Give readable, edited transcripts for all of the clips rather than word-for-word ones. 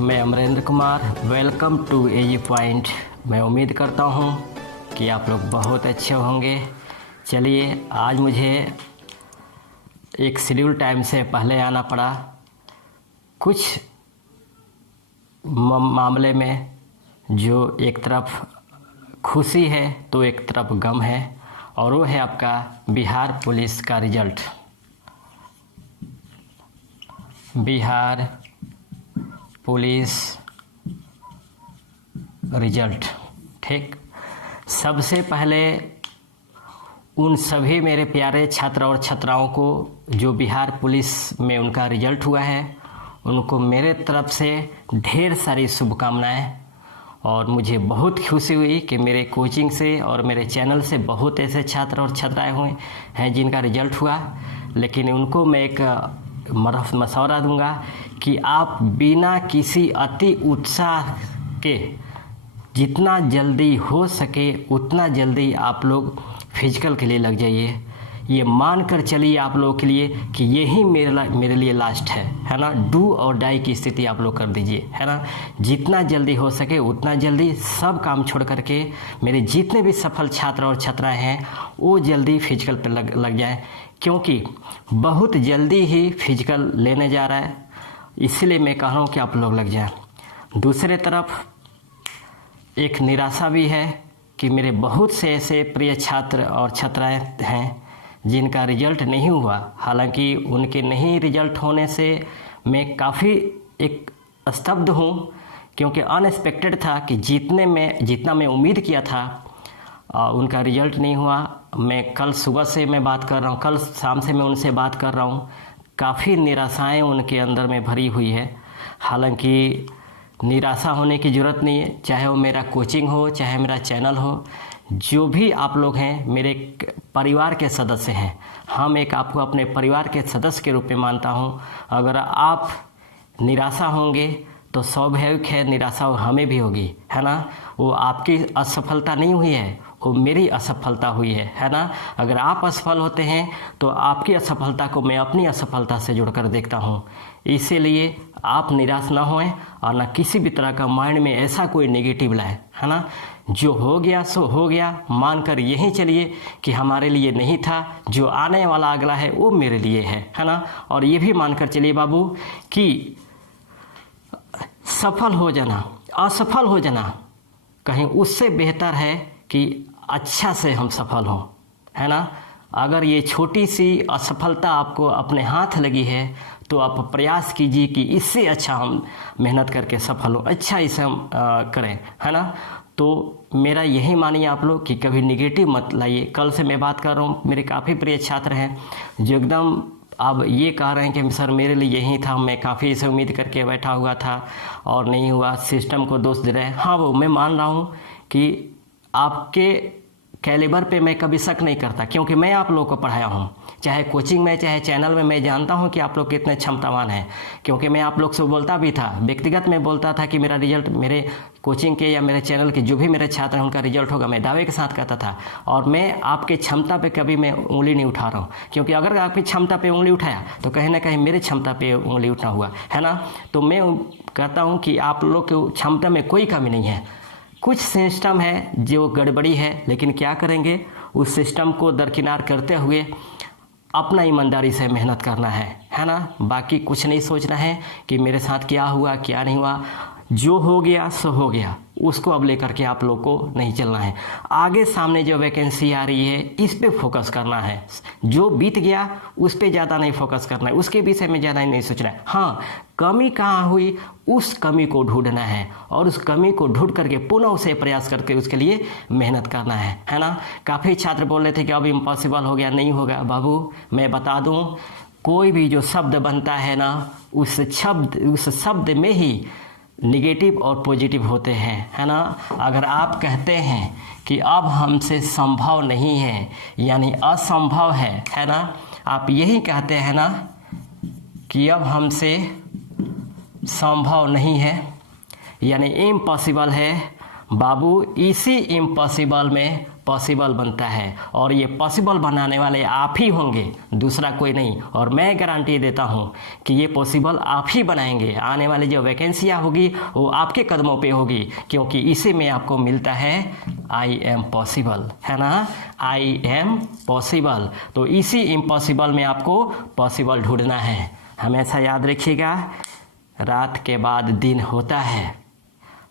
मैं Amarendra Kumar, welcome to AG point. मैं उम्मीद करता हूँ कि आप लोग बहुत अच्छे होंगे। चलिए, आज मुझे एक शेड्यूल टाइम से पहले आना पड़ा। कुछ मामले में जो एक तरफ खुशी है तो एक तरफ गम है, और वो है आपका बिहार पुलिस का रिजल्ट। बिहार पुलिस रिजल्ट, ठीक। सबसे पहले उन सभी मेरे प्यारे छात्र और छात्राओं को जो बिहार पुलिस में उनका रिजल्ट हुआ है, उनको मेरे तरफ से ढेर सारी शुभकामनाएं। और मुझे बहुत खुशी हुई कि मेरे कोचिंग से और मेरे चैनल से बहुत ऐसे छात्र और छात्राएं हुए हैं जिनका रिजल्ट हुआ। लेकिन उनको मैं एक मशवरा दूंगा कि आप बिना किसी अति उत्साह के जितना जल्दी हो सके उतना जल्दी आप लोग फिजिकल के लिए लग जाइए। ये मान कर चलिए आप लोगों के लिए कि यही मेरे लिए लास्ट है ना। डू और डाई की स्थिति आप लोग कर दीजिए, है ना। जितना जल्दी हो सके उतना जल्दी सब काम छोड़ करके मेरे जितने भी सफल छात्र और छात्राएं हैं वो जल्दी फिजिकल पर लग जाएं, क्योंकि बहुत जल्दी ही फिजिकल लेने जा रहा है। इसलिए मैं कह रहा हूँ कि आप लोग लग जाएं। दूसरे तरफ एक निराशा भी है कि मेरे बहुत से ऐसे प्रिय छात्र और छात्राएं हैं जिनका रिजल्ट नहीं हुआ। हालांकि उनके नहीं रिजल्ट होने से मैं काफ़ी एक स्तब्ध हूँ, क्योंकि अनएक्सपेक्टेड था कि जितना मैं उम्मीद किया था उनका रिजल्ट नहीं हुआ। मैं कल सुबह से मैं बात कर रहा हूँ, कल शाम से मैं उनसे बात कर रहा हूँ। काफ़ी निराशाएं उनके अंदर में भरी हुई है। हालांकि निराशा होने की ज़रूरत नहीं है, चाहे वो मेरा कोचिंग हो चाहे मेरा चैनल हो। जो भी आप लोग हैं मेरे परिवार के सदस्य हैं। हम एक आपको अपने परिवार के सदस्य के रूप में मानता हूं। अगर आप निराशा होंगे तो स्वाभाविक है निराशा हमें भी होगी, है ना। वो आपकी असफलता नहीं हुई है, वो मेरी असफलता हुई है ना। अगर आप असफल होते हैं तो आपकी असफलता को मैं अपनी असफलता से जुड़कर देखता हूँ। इसीलिए आप निराश ना होएं और ना किसी भी तरह का माइंड में ऐसा कोई नेगेटिव लाए, है ना। जो हो गया सो हो गया, मानकर यही चलिए कि हमारे लिए नहीं था, जो आने वाला अगला है वो मेरे लिए है ना। और ये भी मानकर चलिए बाबू कि सफल हो जाना असफल हो जाना कहीं उससे बेहतर है कि अच्छा से हम सफल हों, है ना। अगर ये छोटी सी असफलता आपको अपने हाथ लगी है तो आप प्रयास कीजिए कि इससे अच्छा हम मेहनत करके सफल हो, अच्छा इसे हम करें, है ना। तो मेरा यही मानिए आप लोग कि कभी निगेटिव मत लाइए। कल से मैं बात कर रहा हूँ, मेरे काफ़ी प्रिय छात्र हैं जो एकदम अब ये कह रहे हैं कि सर मेरे लिए यही था, मैं काफ़ी इसे उम्मीद करके बैठा हुआ था और नहीं हुआ, सिस्टम को दोष दे रहे हैं। हाँ, वो मैं मान रहा हूँ कि आपके कैलिबर पे मैं कभी शक नहीं करता, क्योंकि मैं आप लोगों को पढ़ाया हूँ, चाहे कोचिंग में चाहे चैनल में। मैं जानता हूँ कि आप लोग कितने क्षमतावान हैं, क्योंकि मैं आप लोग से बोलता भी था, व्यक्तिगत में बोलता था कि मेरा रिजल्ट मेरे कोचिंग के या मेरे चैनल के जो भी मेरे छात्र हैं उनका रिजल्ट होगा, मैं दावे के साथ कहता था। और मैं आपके क्षमता पे कभी मैं उंगली नहीं उठा रहा हूँ, क्योंकि अगर आपकी क्षमता पे उंगली उठाया तो कहीं ना कहीं मेरी क्षमता पे उंगली उठना हुआ, है ना। तो मैं कहता हूँ कि आप लोग की क्षमता में कोई कमी नहीं है। कुछ सिस्टम है जो गड़बड़ी है, लेकिन क्या करेंगे, उस सिस्टम को दरकिनार करते हुए अपना ईमानदारी से मेहनत करना है ना। बाकी कुछ नहीं सोचना है कि मेरे साथ क्या हुआ क्या नहीं हुआ। जो हो गया सो हो गया, उसको अब लेकर के आप लोग को नहीं चलना है। आगे सामने जो वैकेंसी आ रही है इस पे फोकस करना है। जो बीत गया उस पे ज़्यादा नहीं फोकस करना है, उसके विषय में ज़्यादा नहीं सोचना है। हाँ, कमी कहाँ हुई उस कमी को ढूंढना है और उस कमी को ढूंढ करके पुनः उसे प्रयास करके उसके लिए मेहनत करना है ना। काफ़ी छात्र बोल रहे थे कि अब इम्पॉसिबल हो गया, नहीं होगा। बाबू मैं बता दूं, कोई भी जो शब्द बनता है ना उस शब्द में ही निगेटिव और पॉजिटिव होते हैं, है ना। अगर आप कहते हैं कि अब हमसे संभव नहीं है यानी असंभव है ना। आप यही कहते हैं ना कि अब हमसे संभव नहीं है यानी इम्पॉसिबल है। बाबू इसी इम्पॉसिबल में पॉसिबल बनता है, और ये पॉसिबल बनाने वाले आप ही होंगे, दूसरा कोई नहीं। और मैं गारंटी देता हूँ कि ये पॉसिबल आप ही बनाएंगे। आने वाली जो वैकेंसियाँ होगी वो आपके कदमों पे होगी, क्योंकि इसी में आपको मिलता है आई एम पॉसिबल, है ना, आई एम पॉसिबल। तो इसी इम्पॉसिबल में आपको पॉसिबल ढूंढना है। हमेशा याद रखिएगा, रात के बाद दिन होता है,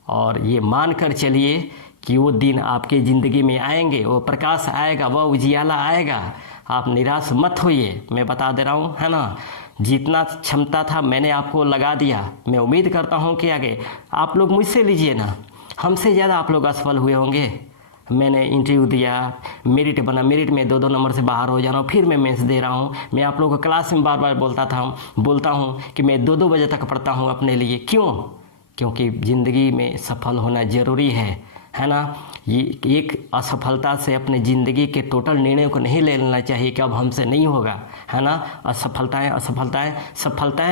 और ये मान कर चलिए कि वो दिन आपके ज़िंदगी में आएंगे, वो प्रकाश आएगा, वह उजियाला आएगा। आप निराश मत होइए, मैं बता दे रहा हूँ, है ना। जितना क्षमता था मैंने आपको लगा दिया। मैं उम्मीद करता हूँ कि आगे आप लोग मुझसे लीजिए ना, हमसे ज़्यादा आप लोग असफल हुए होंगे। मैंने इंटरव्यू दिया, मेरिट बना, मेरिट में 2-2 नंबर से बाहर हो जा रहा हूँ, फिर मैं मेंस दे रहा हूँ। मैं आप लोगों को क्लास में बार बार बोलता हूँ कि मैं 2-2 बजे तक पढ़ता हूँ अपने लिए। क्यों? क्योंकि ज़िंदगी में सफल होना ज़रूरी है ना। ये एक असफलता से अपने ज़िंदगी के टोटल निर्णय को नहीं ले लेना चाहिए कि अब हमसे नहीं होगा, है ना। सफलताएं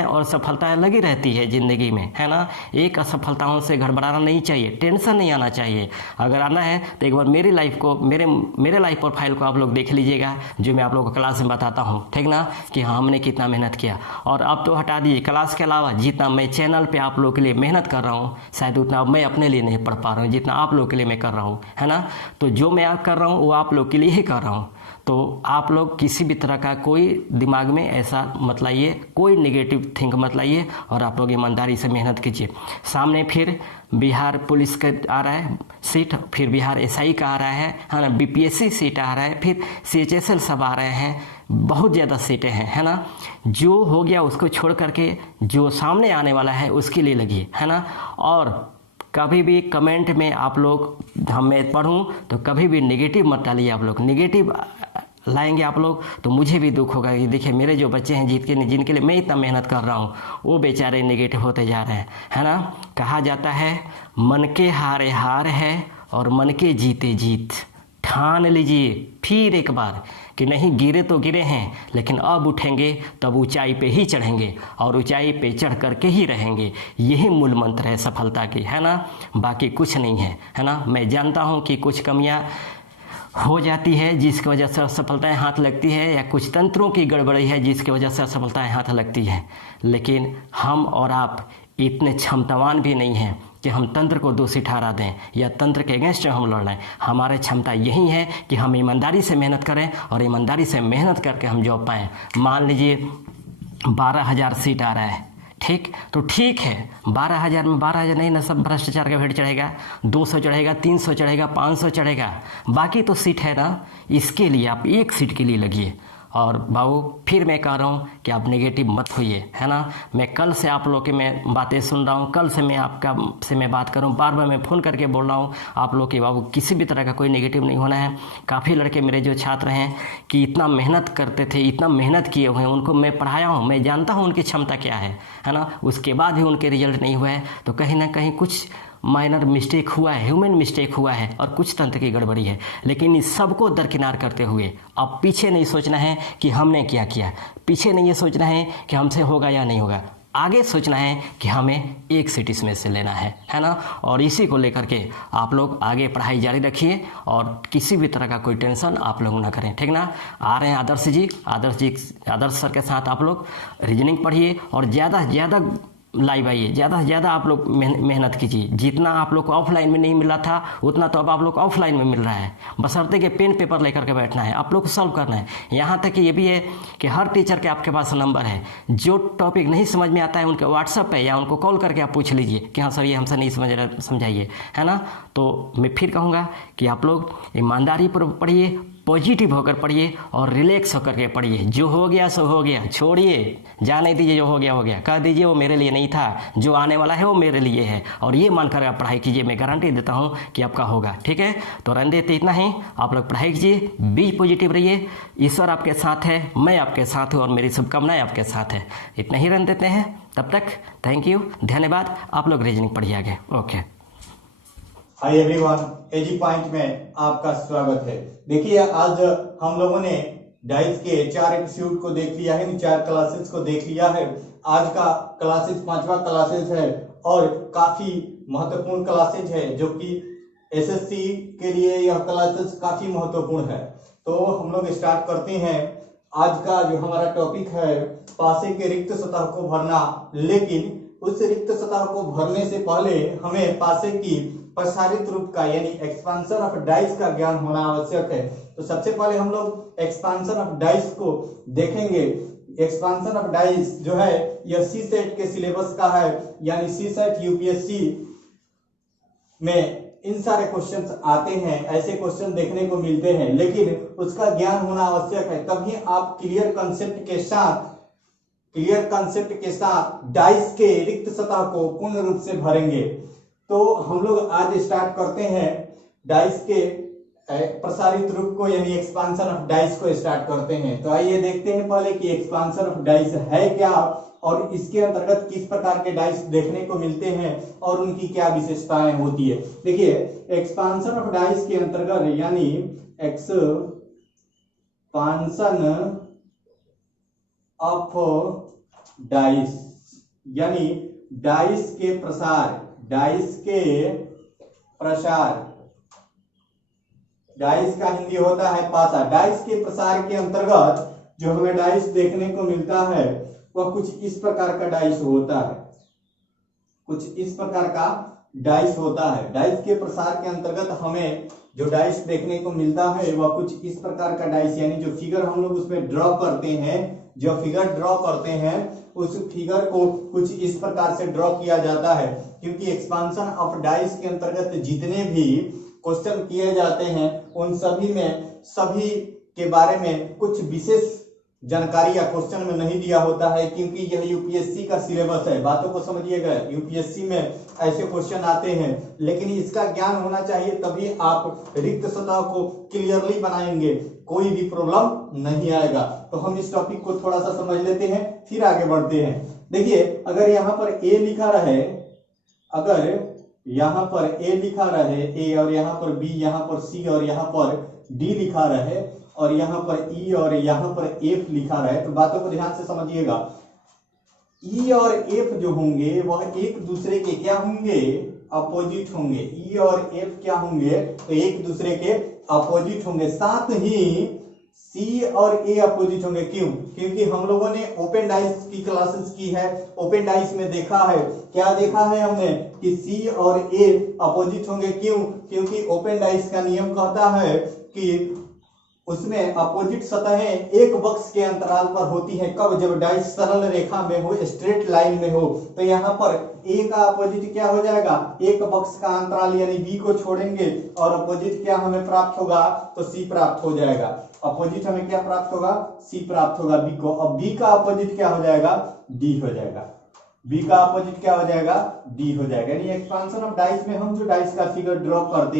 और सफलताएं लगी रहती है ज़िंदगी में, है ना। एक असफलताओं से घबराना नहीं चाहिए, टेंशन नहीं आना चाहिए। अगर आना है तो एक बार मेरी लाइफ को, मेरे लाइफ प्रोफाइल को आप लोग देख लीजिएगा, जो मैं आप लोगों को क्लास में बताता हूँ, ठीक ना, कि हाँ हमने कितना मेहनत किया। और अब तो हटा दीजिए, क्लास के अलावा जितना मैं चैनल पर आप लोग के लिए मेहनत कर रहा हूँ, शायद उतना मैं अपने लिए नहीं पढ़ पा रहा हूँ जितना आप लोग के लिए मैं कर रहा हूँ, है ना। तो जो मैं आप कर रहा हूँ वो आप लोग के लिए ही कर रहा हूँ। तो आप लोग किसी भी तरह का कोई दिमाग में ऐसा मत लाइए, कोई नेगेटिव थिंक मत लाइए, और आप लोग ईमानदारी से मेहनत कीजिए। सामने फिर बिहार पुलिस का आ रहा है सीट, फिर बिहार एसआई का आ रहा है ना, बीपीएससी सीट आ रहा है, फिर सीएचएसएल सब आ रहे हैं, बहुत ज़्यादा सीटें हैं, है ना। जो हो गया उसको छोड़ करके जो सामने आने वाला है उसके लिए लगिए, है ना। और कभी भी कमेंट में आप लोग, मैं पढ़ूं तो कभी भी नेगेटिव मत डालिए। आप लोग नेगेटिव लाएंगे आप लोग तो मुझे भी दुख होगा कि देखिए मेरे जो बच्चे हैं जिनके लिए मैं इतना मेहनत कर रहा हूँ वो बेचारे नेगेटिव होते जा रहे हैं, है ना। कहा जाता है मन के हारे हार है और मन के जीते जीत। ठान लीजिए फिर एक बार कि नहीं, गिरे तो गिरे हैं, लेकिन अब उठेंगे तब ऊंचाई पे ही चढ़ेंगे, और ऊंचाई पे चढ़ करके ही रहेंगे। यही मूल मंत्र है सफलता की, है ना, बाकी कुछ नहीं है ना। मैं जानता हूँ कि कुछ कमियाँ हो जाती है जिसकी वजह से असफलताएं हाथ लगती है, या कुछ तंत्रों की गड़बड़ी है जिसकी वजह से असफलताएं हाथ लगती है, लेकिन हम और आप इतने क्षमतावान भी नहीं हैं कि हम तंत्र को दोषी ठहरा दें या तंत्र के अगेंस्ट में हम लड़ रहे हैं। हमारी क्षमता यही है कि हम ईमानदारी से मेहनत करें, और ईमानदारी से मेहनत करके हम जॉब पाएँ। मान लीजिए 12,000 सीट आ रहा है, ठीक, तो ठीक है, 12,000 में 12,000 नहीं ना, सब भ्रष्टाचार का भेड़ चढ़ेगा, 200 चढ़ेगा, 300 चढ़ेगा, 500 चढ़ेगा, बाकी तो सीट है ना। इसके लिए आप एक सीट के लिए लगिए। और बाबू फिर मैं कह रहा हूँ कि आप नेगेटिव मत होइए, है ना। मैं कल से आप लोग की मैं बातें सुन रहा हूँ, कल से मैं बात कर रहा हूँ, बार बार मैं फ़ोन करके बोल रहा हूँ आप लोग कि बाबू किसी भी तरह का कोई नेगेटिव नहीं होना है। काफ़ी लड़के मेरे जो छात्र हैं कि इतना मेहनत करते थे, इतना मेहनत किए हुए हैं, उनको मैं पढ़ाया हूँ, मैं जानता हूँ उनकी क्षमता क्या है ना। उसके बाद भी उनके रिजल्ट नहीं हुआ है, तो कहीं ना कहीं कुछ माइनर मिस्टेक हुआ है, ह्यूमन मिस्टेक हुआ है, और कुछ तंत्र की गड़बड़ी है। लेकिन इस सबको दरकिनार करते हुए अब पीछे नहीं सोचना है कि हमने क्या किया, पीछे नहीं ये सोचना है कि हमसे होगा या नहीं होगा, आगे सोचना है कि हमें एक सीट इसमें से लेना है ना। और इसी को लेकर के आप लोग आगे पढ़ाई जारी रखिए, और किसी भी तरह का कोई टेंशन आप लोग ना करें, ठीक ना। आ रहे हैं आदर्श सर के साथ आप लोग रीजनिंग पढ़िए, और ज़्यादा से ज़्यादा लाइव आइए, ज़्यादा से ज़्यादा आप लोग मेहनत कीजिए। जितना आप लोग को ऑफलाइन में नहीं मिला था उतना तो अब आप लोग को ऑफलाइन में मिल रहा है, बशर्ते कि पेन पेपर लेकर के बैठना है, आप लोग को सॉल्व करना है। यहाँ तक कि ये भी है कि हर टीचर के आपके पास नंबर है, जो टॉपिक नहीं समझ में आता है उनके व्हाट्सएप पे या उनको कॉल करके आप पूछ लीजिए कि हाँ सर ये हमसे नहीं समझ रहा, समझाइए, है ना। तो मैं फिर कहूँगा कि आप लोग ईमानदारी पर पढ़िए, पॉजिटिव होकर पढ़िए, और रिलैक्स होकर के पढ़िए। जो हो गया सो हो गया, छोड़िए, जाने दीजिए, जो हो गया, कह दीजिए वो मेरे लिए नहीं था, जो आने वाला है वो मेरे लिए है, और ये मानकर आप पढ़ाई कीजिए। मैं गारंटी देता हूँ कि आपका होगा, ठीक है। तो रहने देते इतना ही, आप लोग पढ़ाई कीजिए, बी पॉजिटिव रहिए, ईश्वर आपके साथ है, मैं आपके साथ हूँ, और मेरी शुभकामनाएं आपके साथ है। इतना ही रहने देते हैं, तब तक थैंक यू, धन्यवाद। आप लोग रीजनिंग पढ़िए आगे, ओके। हाय एवरीवन, एजी पॉइंट में आपका स्वागत है। देखिए आज हम लोगों ने डाइस के 4 एपिसोड को देख लिया है, 4 क्लासेस को देख लिया है। आज का क्लासेस 5वां क्लासेस है, और काफी महत्वपूर्ण क्लासेस है जो कि एसएससी के लिए यह क्लासेस काफी महत्वपूर्ण है। तो हम लोग स्टार्ट करते हैं। आज का जो हमारा टॉपिक है पासे के रिक्त सतह को भरना, लेकिन उस रिक्त सतह को भरने से पहले हमें पासे की प्रसारित रूप का यानी एक्सपांशन ऑफ डाइस का ज्ञान होना आवश्यक है। तो सबसे पहले हम लोग एक्सपांशन ऑफ डाइस को देखेंगे। एक्सपांशन ऑफ डाइस जो है यह सी सेट के सिलेबस का है, यानी सी सेट यूपीएससी में इन सारे क्वेश्चंस आते हैं, ऐसे क्वेश्चन देखने को मिलते हैं, लेकिन उसका ज्ञान होना आवश्यक है। तभी आप क्लियर कंसेप्ट के साथ डाइस के रिक्त सतह को पूर्ण रूप से भरेंगे। तो हम लोग आज स्टार्ट करते हैं डाइस के प्रसारित रूप को, यानी एक्सपांशन ऑफ डाइस को स्टार्ट करते हैं। तो आइए देखते हैं पहले कि एक्सपांशन ऑफ डाइस है क्या और इसके अंतर्गत किस प्रकार के डाइस देखने को मिलते हैं और उनकी क्या विशेषताएं होती है। देखिए, एक्सपांशन ऑफ डाइस के अंतर्गत यानी एक्सपांशन ऑफ डाइस यानी डाइस के प्रसार, डाइस का हिंदी होता है पासा। डाइस के प्रसार के अंतर्गत जो हमें डाइस देखने को मिलता है वह कुछ इस प्रकार का डाइस होता है, कुछ इस प्रकार का डाइस होता है। डाइस के प्रसार के अंतर्गत हमें जो डाइस देखने को मिलता है वह कुछ इस प्रकार का डाइस, यानी जो फिगर हम लोग उसमें ड्रॉ करते हैं, जो फिगर ड्रॉ करते हैं उस फिगर को कुछ इस प्रकार से ड्रॉ किया जाता है। क्योंकि एक्सपांशन ऑफ डाइस के अंतर्गत जितने भी क्वेश्चन किए जाते हैं उन सभी के बारे में कुछ विशेष जानकारी या क्वेश्चन में नहीं दिया होता है, क्योंकि यह यूपीएससी का सिलेबस है। बातों को समझिएगा, यूपीएससी में ऐसे क्वेश्चन आते हैं, लेकिन इसका ज्ञान होना चाहिए, तभी आप रिक्त सतह को क्लियरली बनाएंगे, कोई भी प्रॉब्लम नहीं आएगा। तो हम इस टॉपिक को थोड़ा सा समझ लेते हैं, फिर आगे बढ़ते हैं। देखिए, अगर यहाँ पर ए लिखा रहे, अगर यहाँ पर ए लिखा रहे ए, और यहाँ पर बी, यहाँ पर सी और यहाँ पर डी लिखा रहे, और यहाँ पर ई और यहाँ पर एफ लिखा रहे, तो बातों को ध्यान से समझिएगा। ई और एफ जो होंगे वह एक दूसरे के क्या होंगे, अपोजिट होंगे। ई और एफ क्या होंगे, तो एक दूसरे के अपोजिट होंगे। साथ ही सी और ए अपोजिट होंगे। क्यों? क्योंकि हम लोगों ने ओपन डाइस की क्लासेस की है। ओपन डाइस में देखा है, क्या देखा है हमने कि सी और ए अपोजिट होंगे। क्यों? क्योंकि ओपन डाइस का नियम कहता है कि उसमें अपोजिट सतहें एक बक्स के अंतराल पर होती हैं। कब? जब डाइस सरल रेखा में हो, स्ट्रेट लाइन में हो। तो यहाँ पर ए का अपोजिट क्या हो जाएगा, एक बक्स का अंतराल यानी बी को छोड़ेंगे और अपोजिट क्या हमें प्राप्त होगा, तो सी प्राप्त हो जाएगा। अपोजिट हमें क्या प्राप्त होगा, सी प्राप्त होगा बी को। अब बी का अपोजिट क्या हो जाएगा, डी हो जाएगा। बी का अपोजिट क्या हो जाएगा, डी हो जाएगा। यानी एक्सपांशन ऑफ डाइस में हम जो डाइस का फिगर ड्रॉ करते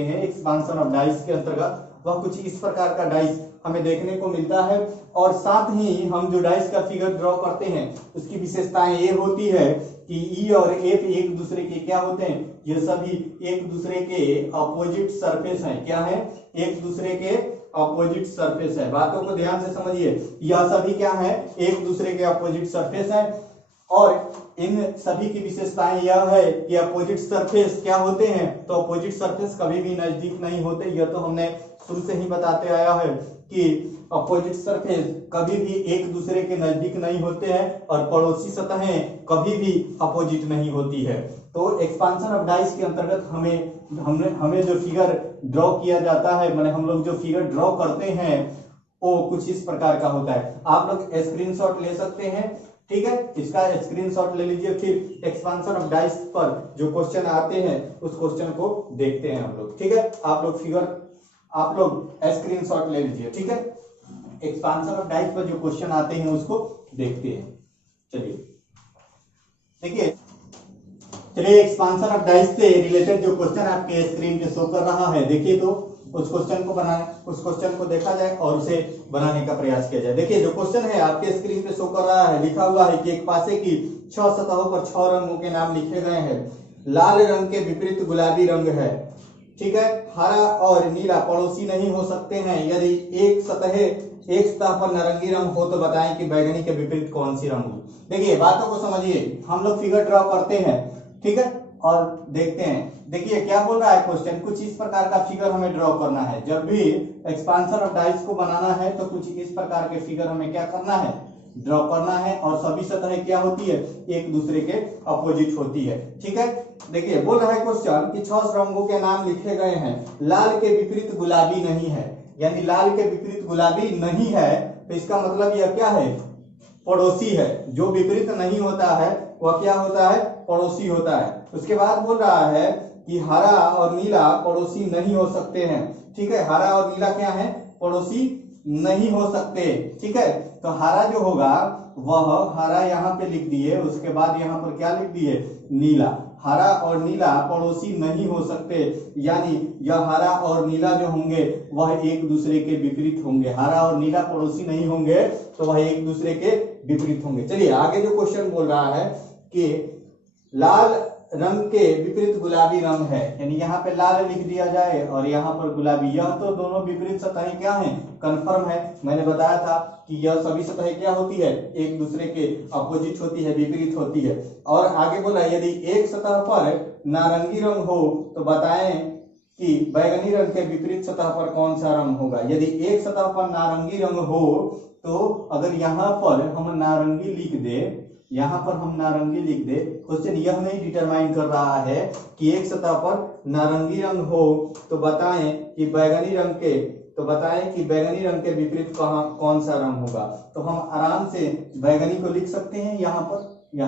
हैं, एक्सपांशन ऑफ डाइस के अंतर्गत वह कुछ इस प्रकार का डाइस हमें देखने को मिलता है। और साथ ही हम जो डाइस का फिगर ड्रॉ करते हैं उसकी विशेषताएं ये होती है कि ई और एफ एक दूसरे के क्या होते हैं, ये सभी एक दूसरे के अपोजिट सरफेस हैं। क्या है, एक दूसरे के अपोजिट सरफेस है। बातों को ध्यान से समझिए, यह सभी क्या है, एक दूसरे के अपोजिट सरफेस है। और इन सभी की विशेषताएं यह है कि अपोजिट सरफेस क्या होते हैं, तो अपोजिट सरफेस कभी भी नजदीक नहीं होते। यह तो हमने शुरू से ही बताते आया है कि अपोजिट सरफेस कभी भी एक दूसरे के नजदीक नहीं होते हैं और पड़ोसी सतहें कभी भी अपोजिट नहीं होती है। तो एक्सपांशन ऑफ डाइस के अंतर्गत हमें जो फिगर ड्रॉ किया जाता है, माने हम लोग जो फिगर ड्रॉ करते हैं वो कुछ इस प्रकार का होता है। आप लोग स्क्रीनशॉट ले सकते हैं, ठीक है, इसका स्क्रीनशॉट ले लीजिए। फिर एक्सपांशन ऑफ डाइस पर जो क्वेश्चन आते हैं उस क्वेश्चन को देखते हैं हम लोग, ठीक है। आप लोग स्क्रीनशॉट ले लीजिए, ठीक है। एक्सपांशन ऑफ डाइस पर जो क्वेश्चन आते हैं उसको देखते हैं। चलिए एक्सपांशन ऑफ डाइस से रिलेटेड जो क्वेश्चन आपके स्क्रीन पे शो कर रहा है, देखिए तो उस क्वेश्चन को देखा जाए और उसे बनाने का प्रयास किया जाए। देखिए, जो क्वेश्चन है आपके स्क्रीन पे शो कर रहा है, लिखा हुआ है कि एक पासे की 6 सतहों पर 6 रंगों के नाम लिखे गए हैं। लाल रंग के विपरीत गुलाबी रंग है, ठीक है। हरा और नीला पड़ोसी नहीं हो सकते हैं। यदि एक सतह पर नारंगी रंग हो तो बताएं कि बैगनी के विपरीत कौन सी रंग हो। देखिए, बातों को समझिए, हम लोग फिगर ड्रॉ करते हैं, ठीक है। और देखते हैं। देखिए क्या बोल रहा है क्वेश्चन, कुछ इस प्रकार का फिगर हमें ड्रॉ करना है। जब भी एक्सपांशन ऑफ डाइस को बनाना है तो कुछ इस प्रकार के फिगर हमें क्या करना है, ड्रॉ करना है। और सभी सतहें क्या होती है, एक दूसरे के अपोजिट होती है। ठीक है, देखिए बोल रहा है क्वेश्चन कि 6 रंगों के नाम लिखे गए हैं, लाल के विपरीत गुलाबी नहीं है। यानी लाल के विपरीत गुलाबी नहीं है, तो इसका मतलब यह क्या है, पड़ोसी है। जो विपरीत नहीं होता है वह क्या होता है, पड़ोसी होता है। उसके बाद बोल रहा है कि हरा और नीला पड़ोसी नहीं हो सकते हैं। ठीक है, हरा और नीला क्या है, पड़ोसी नहीं हो सकते। ठीक है, तो हरा जो होगा वह हरा यहाँ पे लिख दिए, उसके बाद यहाँ पर क्या लिख दिए, नीला। हरा और नीला पड़ोसी नहीं हो सकते, यानी यह हरा और नीला जो होंगे वह एक दूसरे के विपरीत होंगे। हरा और नीला पड़ोसी नहीं होंगे तो वह एक दूसरे के विपरीत होंगे। चलिए आगे जो क्वेश्चन बोल रहा है कि लाल रंग के विपरीत गुलाबी रंग है, यानी यहाँ पे लाल लिख दिया जाए और यहाँ पर गुलाबी। यह तो दोनों विपरीत सतहें क्या हैं, कंफर्म है। मैंने बताया था कि यह सभी सतहें क्या होती है, एक दूसरे के अपोजिट होती है, विपरीत होती है। और आगे बोला यदि एक सतह पर नारंगी रंग हो तो बताएं कि बैगनी रंग के विपरीत सतह पर कौन सा रंग होगा। यदि एक सतह पर नारंगी रंग हो तो अगर यहाँ पर हम नारंगी लिख दे, यहाँ पर हम नारंगी लिख दे, क्वेश्चन यह नहीं डिटरमाइन कर रहा है कि एक सतह पर नारंगी रंग हो तो बताएं कि बैगनी रंग के विपरीत कौन सा रंग होगा। तो हम आराम से बैगनी को लिख सकते हैं, यहाँ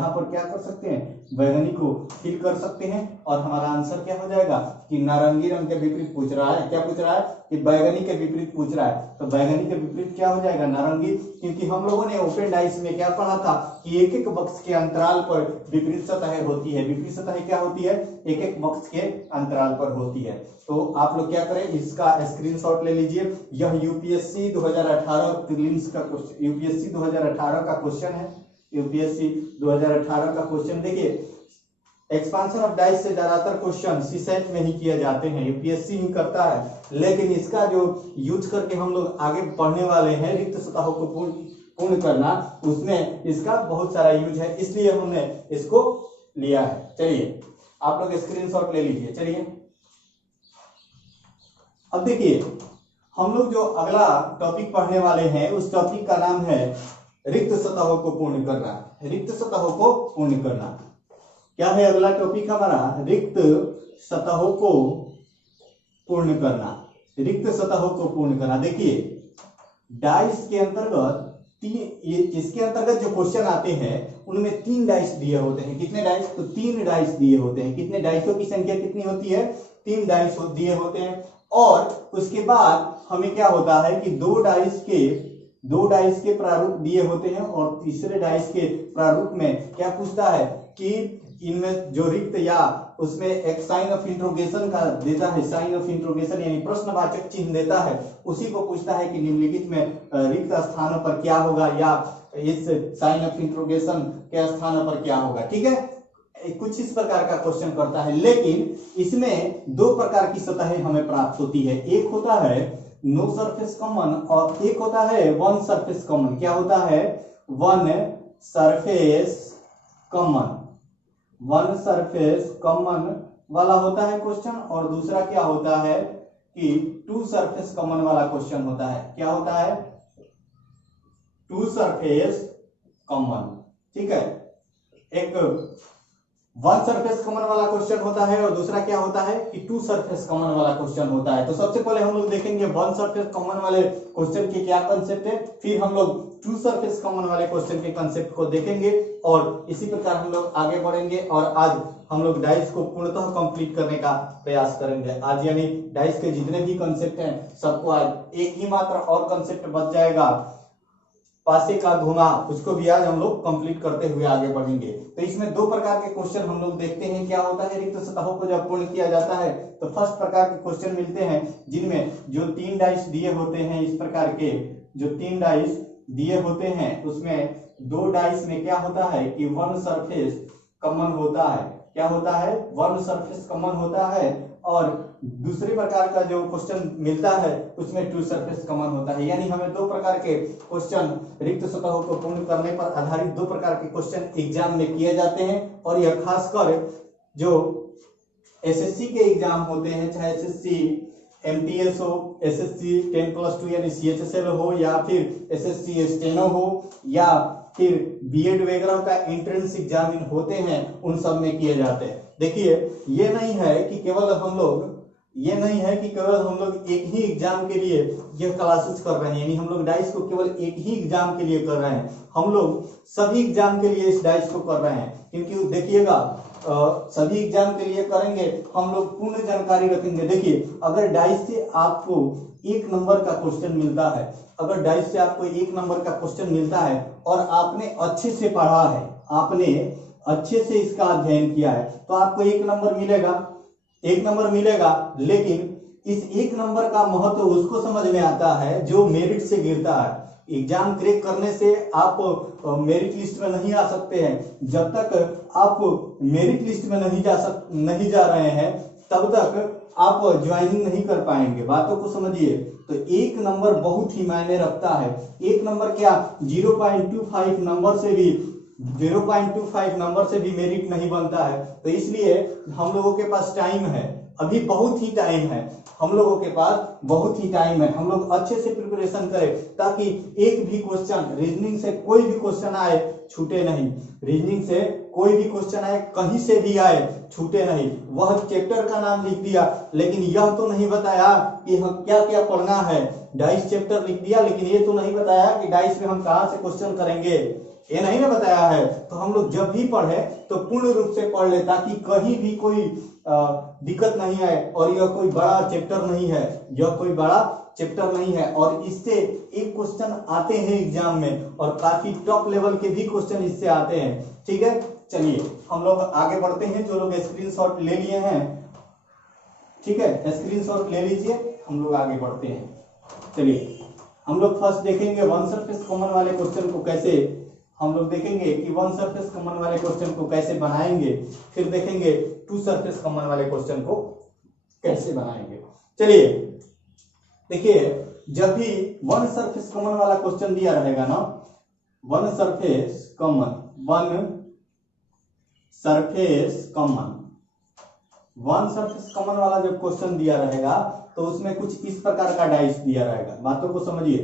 पर क्या कर सकते हैं, बैगनी को फिल कर सकते हैं और हमारा आंसर क्या हो जाएगा कि नारंगी रंग के विपरीत पूछ रहा है। क्या पूछ रहा है कि बैगनी के विपरीत पूछ रहा है, तो बैगनी के विपरीत क्या हो जाएगा, नारंगी। क्योंकि हम लोगों ने ओपन डाइस में क्या पढ़ा था कि एक एक बक्स के अंतराल पर विपरीत सतह होती है। विपरीत सतह क्या होती है, एक एक बक्स के अंतराल पर होती है। तो आप लोग क्या करें, इसका स्क्रीनशॉट ले लीजिए। यह यूपीएससी 2018 प्रीलिम्स का क्वेश्चन, यूपीएससी 2018 का क्वेश्चन है। यूपीएससी 2018 का क्वेश्चन देखिए, एक्सपांशन ऑफ डाइस से ज्यादातर क्वेश्चन सीसेट में ही किए जाते हैं, यूपीएससी ही करता है। लेकिन इसका जो यूज करके हम लोग आगे पढ़ने वाले हैं रिक्त सतहों को पूर्ण करना, उसमें इसका बहुत सारा यूज है, इसलिए हमने इसको लिया है। चलिए आप लोग स्क्रीनशॉट ले लीजिए। चलिए अब देखिए हम लोग जो अगला टॉपिक पढ़ने वाले हैं उस टॉपिक का नाम है रिक्त सतहों को पूर्ण करना। रिक्त सतहों को पूर्ण करना क्या है अगला टॉपिक हमारा, रिक्त सतहों को पूर्ण करना। रिक्त सतहों को पूर्ण करना। देखिए डाइस के अंतर्गत इसके अंतर्गत जो क्वेश्चन आते हैं उनमें 3 डाइस दिए होते हैं। कितने डाइस, तो 3 डाइस दिए होते हैं। कितने डाइसों की संख्या कितनी होती है, 3 डाइस दिए होते हैं। और उसके बाद हमें क्या होता है कि 2 डाइस के प्रारूप दिए होते हैं और तीसरे डाइस के प्रारूप में क्या पूछता है कि इनमें जो रिक्त या उसमें एक साइन ऑफ इंट्रोगेशन का देता है, साइन ऑफ इंट्रोगेशन यानी प्रश्नवाचक चिन्ह देता है, उसी को पूछता है कि निम्नलिखित में रिक्त स्थानों पर क्या होगा या इस साइन ऑफ इंट्रोगेशन के स्थानों पर क्या होगा। ठीक है, कुछ इस प्रकार का क्वेश्चन करता है। लेकिन इसमें 2 प्रकार की सतहें हमें प्राप्त होती है, एक होता है नो सरफेस कॉमन और एक होता है वन सरफेस कॉमन। क्या होता है, one surface common, one surface common वाला होता है क्वेश्चन। और दूसरा क्या होता है कि 2 सरफेस कॉमन वाला क्वेश्चन होता है। क्या होता है, 2 सरफेस कॉमन। ठीक है, एक 1 सरफेस कॉमन वाला क्वेश्चन होता है और दूसरा क्या होता है कि 2 सरफेस कॉमन वाला क्वेश्चन होता है। तो सबसे पहले हम लोग देखेंगे 1 सरफेस कॉमन वाले क्वेश्चन के क्या कंसेप्ट है, फिर हम लोग 2 सरफेस कॉमन वाले क्वेश्चन के कंसेप्ट को देखेंगे और इसी प्रकार हम लोग आगे बढ़ेंगे। और आज हम लोग डाइस को पूर्णतः कंप्लीट करने का प्रयास करेंगे आज, यानी डाइस के जितने भी कंसेप्ट हैं सबको आज एक ही मात्र और कंसेप्ट बच जाएगा, पासे का घुमा, उसको भी आज हम लोग कंप्लीट करते हुए आगे बढ़ेंगे। तो इसमें 2 प्रकार के क्वेश्चन हम लोग देखते हैं। क्या होता है, रिक्त सतहों को जब पूर्ण किया जाता है तो फर्स्ट प्रकार के क्वेश्चन मिलते हैं जिनमें जो 3 डाइस दिए होते हैं, इस प्रकार के जो 3 डाइस दिए होते हैं उसमें 2 डाइस में क्या होता है कि 1 सरफेस कॉमन होता है। क्या होता है, 1 सरफेस कॉमन होता है। और दूसरे प्रकार का जो क्वेश्चन मिलता है उसमें 2 सरफेस कॉमन होता है। यानी हमें 2 प्रकार के क्वेश्चन रिक्त सतहों को पूर्ण करने पर आधारित 2 प्रकार के क्वेश्चन एग्जाम में किए जाते हैं। और यह खासकर जो एसएससी के एग्जाम होते हैं, चाहे एसएससी एमटीएस हो, एसएससी 10+2 यानी सीएचएसएल हो, या फिर एसएससी स्टेनो हो, या फिर बीएड वगैरह का एंट्रेंस एग्जाम होते हैं, उन सब में किए जाते हैं। देखिए ये नहीं है कि केवल हम लोग एक ही एग्जाम के लिए ये क्लासेस कर रहे हैं, यानी हम लोग डाइस को केवल एक ही एग्जाम के लिए कर रहे हैं। हम लोग सभी एग्जाम के लिए इस डाइस को कर रहे हैं, क्योंकि देखिएगा सभी एग्जाम के लिए करेंगे, हम लोग पूर्ण जानकारी रखेंगे। देखिए अगर डाइस से आपको 1 नंबर का क्वेश्चन मिलता है, अगर डाइस से आपको 1 नंबर का क्वेश्चन मिलता है और आपने अच्छे से पढ़ा है, आपने अच्छे से इसका अध्ययन किया है, तो आपको 1 नंबर मिलेगा, 1 नंबर मिलेगा। लेकिन इस 1 नंबर का महत्व उसको समझ में आता है जो मेरिट से गिरता है। एग्जाम क्रैक करने से आप मेरिट लिस्ट में नहीं आ सकते हैं। जब तक आप मेरिट लिस्ट में नहीं जा रहे हैं, तब तक आप ज्वाइनिंग नहीं कर पाएंगे। बातों को समझिए। तो 1 नंबर बहुत ही मायने रखता है। 1 नंबर क्या 0.25 नंबर से भी मेरिट नहीं बनता है। तो इसलिए हम लोगों के पास टाइम है, अभी बहुत ही टाइम है, हम लोगों के पास बहुत ही टाइम है। हम लोग अच्छे से प्रिपरेशन करें ताकि एक भी क्वेश्चन रीजनिंग से कोई भी क्वेश्चन आए छूटे नहीं। रीजनिंग से कोई भी क्वेश्चन आए, कहीं से भी आए, छूटे नहीं। वह चैप्टर का नाम लिख दिया, लेकिन यह तो नहीं बताया कि हम क्या क्या पढ़ना है। डाइस चैप्टर लिख दिया, लेकिन ये तो नहीं बताया कि डाइस में हम कहाँ से क्वेश्चन करेंगे, ये नहीं ना बताया है। तो हम लोग जब भी पढ़े तो पूर्ण रूप से पढ़ ले, ताकि कहीं भी कोई दिक्कत नहीं आए। और यह कोई बड़ा चैप्टर नहीं है, यह कोई बड़ा चैप्टर नहीं है, और इससे एक क्वेश्चन आते हैं एग्जाम में, और काफी टॉप लेवल के भी क्वेश्चन इससे आते हैं। ठीक है, चलिए हम लोग आगे बढ़ते हैं। जो लोग स्क्रीनशॉट ले लिए हैं, ठीक है, स्क्रीनशॉट ले लीजिए, हम लोग आगे बढ़ते हैं। चलिए हम लोग फर्स्ट देखेंगे वन सरफेस कॉमन वाले क्वेश्चन को कैसे, हम लोग देखेंगे कि वन सरफेस कॉमन वाले क्वेश्चन को कैसे बनाएंगे, फिर देखेंगे 2 सरफेस कॉमन वाले क्वेश्चन को कैसे बनाएंगे। चलिए देखिए, जब भी वन सरफेस कॉमन वाला क्वेश्चन दिया रहेगा ना, वन सरफेस कॉमन वाला जब क्वेश्चन दिया रहेगा, तो उसमें कुछ इस प्रकार का डाइस दिया रहेगा। बातों को समझिए,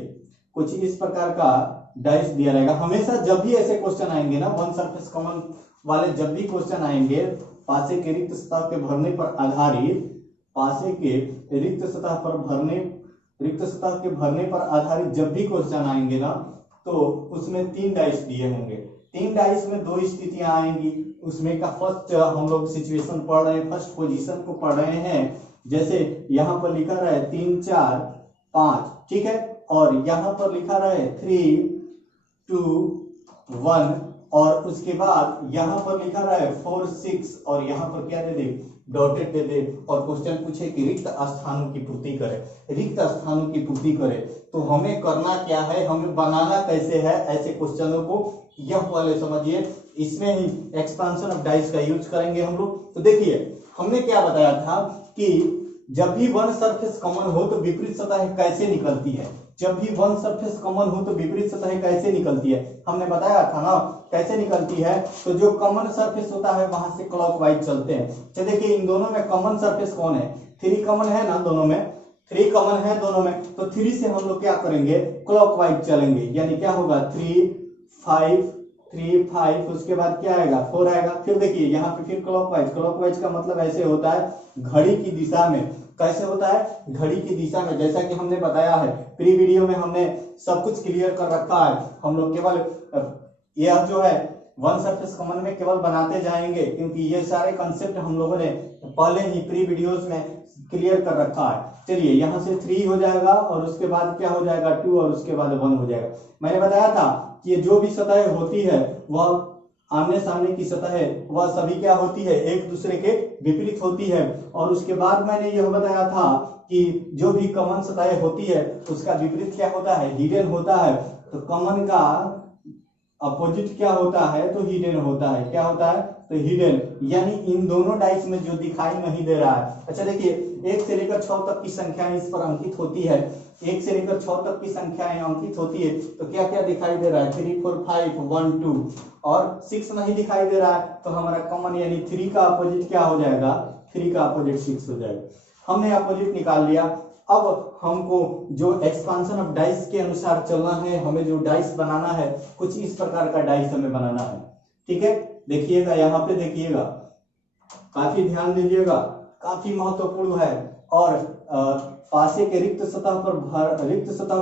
कुछ इस प्रकार का डाइस दिया रहेगा। हमेशा जब भी ऐसे क्वेश्चन आएंगे ना, वन सरफेस कॉमन वाले जब भी क्वेश्चन आएंगे, पासे के रिक्त सतह के भरने पर आधारित, पासे के रिक्त सतह के भरने पर आधारित जब भी क्वेश्चन आएंगे ना, तो उसमें 3 डाइस दिए होंगे। 3 डाइस में 2 स्थितियां आएंगी। उसमें का फर्स्ट हम लोग सिचुएशन पढ़ रहे हैं, फर्स्ट पोजीशन को पढ़ रहे हैं। जैसे यहाँ पर लिखा रहा है 3 4 5, ठीक है, और यहाँ पर लिखा रहा है 3 2 1, और उसके बाद यहाँ पर लिखा रहा है 4 6, और यहाँ पर क्या दे दे, डॉटेड दे दे, और क्वेश्चन पूछे कि रिक्त स्थानों की पूर्ति करे, रिक्त स्थानों की पूर्ति करे। तो हमें करना क्या है, हमें बनाना कैसे है ऐसे क्वेश्चनों को, यह वाले समझिए। इसमें ही एक्सपांशन ऑफ डाइस का यूज करेंगे हम लोग। तो देखिए हमने क्या बताया था कि जब भी वन सरफेस कॉमन हो तो विपरीत सतह कैसे निकलती है, जब भी वन सरफेस कॉमन हो तो विपरीत सतह कैसे निकलती है, हमने बताया था ना कैसे निकलती है। तो जो कॉमन सरफेस होता है वहां से क्लॉकवाइज चलते हैं। तो देखिए इन दोनों में कॉमन सरफेस कौन है, 3 कॉमन है ना, दोनों में 3 कॉमन है दोनों में। तो 3 से हम लोग क्या करेंगे, क्लॉकवाइज चलेंगे, यानी क्या होगा 3 5 3 5, उसके बाद क्या आएगा 4 आएगा। फिर देखिए यहाँ पे फिर क्लॉकवाइज, क्लॉकवाइज का मतलब ऐसे होता है घड़ी की दिशा में। कैसे होता है, घड़ी की दिशा में, जैसा कि हमने बताया है प्री वीडियो में, हमने सब कुछ क्लियर कर रखा है। हम लोग केवल यह जो है वन सरफेस कॉमन में केवल बनाते जाएंगे, क्योंकि ये सारे कंसेप्ट हम लोगों ने पहले ही प्री वीडियोस में क्लियर कर रखा है। चलिए यहाँ से 3 हो जाएगा, और उसके बाद क्या हो जाएगा 2, और उसके बाद 1 हो जाएगा। मैंने बताया था कि ये जो भी सतह होती है वह आमने सामने की सतह है, वह सभी क्या होती है, एक दूसरे के विपरीत होती है। और उसके बाद मैंने यह बताया था कि जो भी कॉमन सतह होती है उसका विपरीत क्या होता है, हिडन होता है। तो कॉमन का अपोजिट क्या होता है, तो हिडन होता है। क्या होता है, तो हिडन, यानी इन दोनों डाइस में जो दिखाई नहीं दे रहा है। अच्छा देखिए, 1 से लेकर 6 तक की संख्याएं इस पर अंकित होती है। 1 से लेकर 6 तक की संख्याएं अंकित होती है, तो क्या क्या दिखाई दे रहा है, 3 4 5 1 2, और 6 नहीं दिखाई दे रहा है, तो हमारा कॉमन यानी 3 का अपोजिट क्या हो जाएगा, 3 का अपोजिट 6 हो जाएगा। हमने अपोजिट निकाल लिया। अब हमको जो एक्सपांशन ऑफ डाइस के अनुसार चलना है, हमें जो डाइस बनाना है, कुछ इस प्रकार का डाइस हमें बनाना है। ठीक है, देखिएगा यहाँ पे, देखिएगा, काफी ध्यान दीजिएगा, काफी महत्वपूर्ण है। और पासे के रिक्त सतह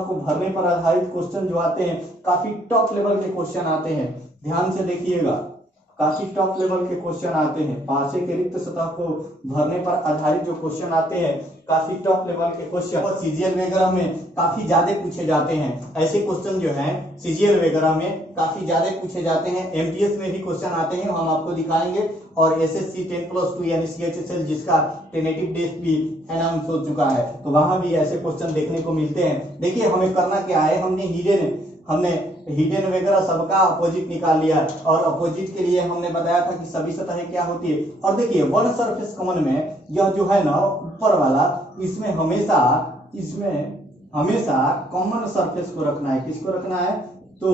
को भरने पर आधारित क्वेश्चन जो आते हैं, काफी टॉप लेवल के क्वेश्चन आते हैं। ध्यान से देखिएगा, काफी टॉप लेवल के क्वेश्चन आते हैं। पासे के रिक्त सतह को भरने पर आधारित जो क्वेश्चन आते हैं, काफी टॉप लेवल के क्वेश्चन, और सीजीएल वगैरह में काफी ज्यादा पूछे जाते हैं। ऐसे क्वेश्चन जो हैं सीजीएल वगैरह में काफी ज्यादा पूछे जाते हैं। एमटीएस में भी क्वेश्चन आते हैं, हम आपको दिखाएंगे। और एसएससी 10+2 यानी सीएचएसएल, जिसका टेंटेटिव टेस्ट भी अनाउंस हो चुका है, तो वहां भी ऐसे क्वेश्चन देखने को मिलते हैं। देखिए हमें करना क्या है, हमने हिडन वगैरह सबका अपोजिट निकाल लिया, और अपोजिट के लिए हमने बताया था कि सभी सतहें क्या होती है। और देखिए वन सरफेस कॉमन में यह जो है ना ऊपर वाला, इसमें हमेशा कॉमन सरफेस को रखना है। किसको रखना है, तो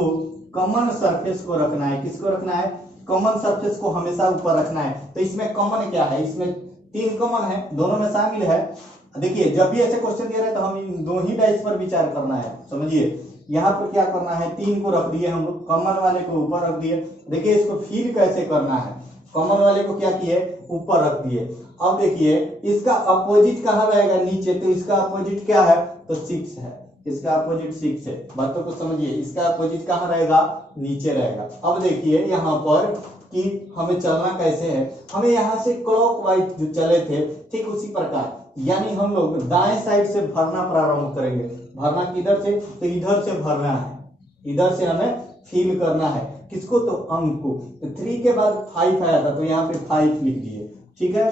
कॉमन सरफेस को रखना है। किसको रखना है, कॉमन सरफेस को हमेशा ऊपर रखना है। तो इसमें कॉमन क्या है, इसमें 3 कॉमन है, दोनों में शामिल है। देखिए जब भी ऐसे क्वेश्चन दे रहे हैं तो हम इन दो ही डाइस पर विचार करना है। समझिए, यहाँ पर क्या करना है, 3 को रख दिए हम, कॉमन वाले को ऊपर रख दिए। देखिए इसको फील कैसे करना है, कॉमन वाले को क्या किए, ऊपर रख दिए। अब देखिए इसका अपोजिट कहाँ रहेगा, नीचे, तो इसका अपोजिट क्या है, तो 6 है। इसका अपोजिट 6 है। बातों को समझिए, इसका अपोजिट कहाँ रहेगा, नीचे रहेगा। अब देखिए यहाँ पर कि हमें चलना कैसे है, हमें यहाँ से क्लॉकवाइज जो चले थे, ठीक उसी प्रकार, यानी हम लोग दाएं साइड से भरना प्रारंभ करेंगे। भरना किधर से, तो इधर से भरना है, इधर से हमें फील करना है। किसको, तो अंक को। तो 3 के बाद 5 आया था, तो यहाँ पे 5 लिख दिए। ठीक है,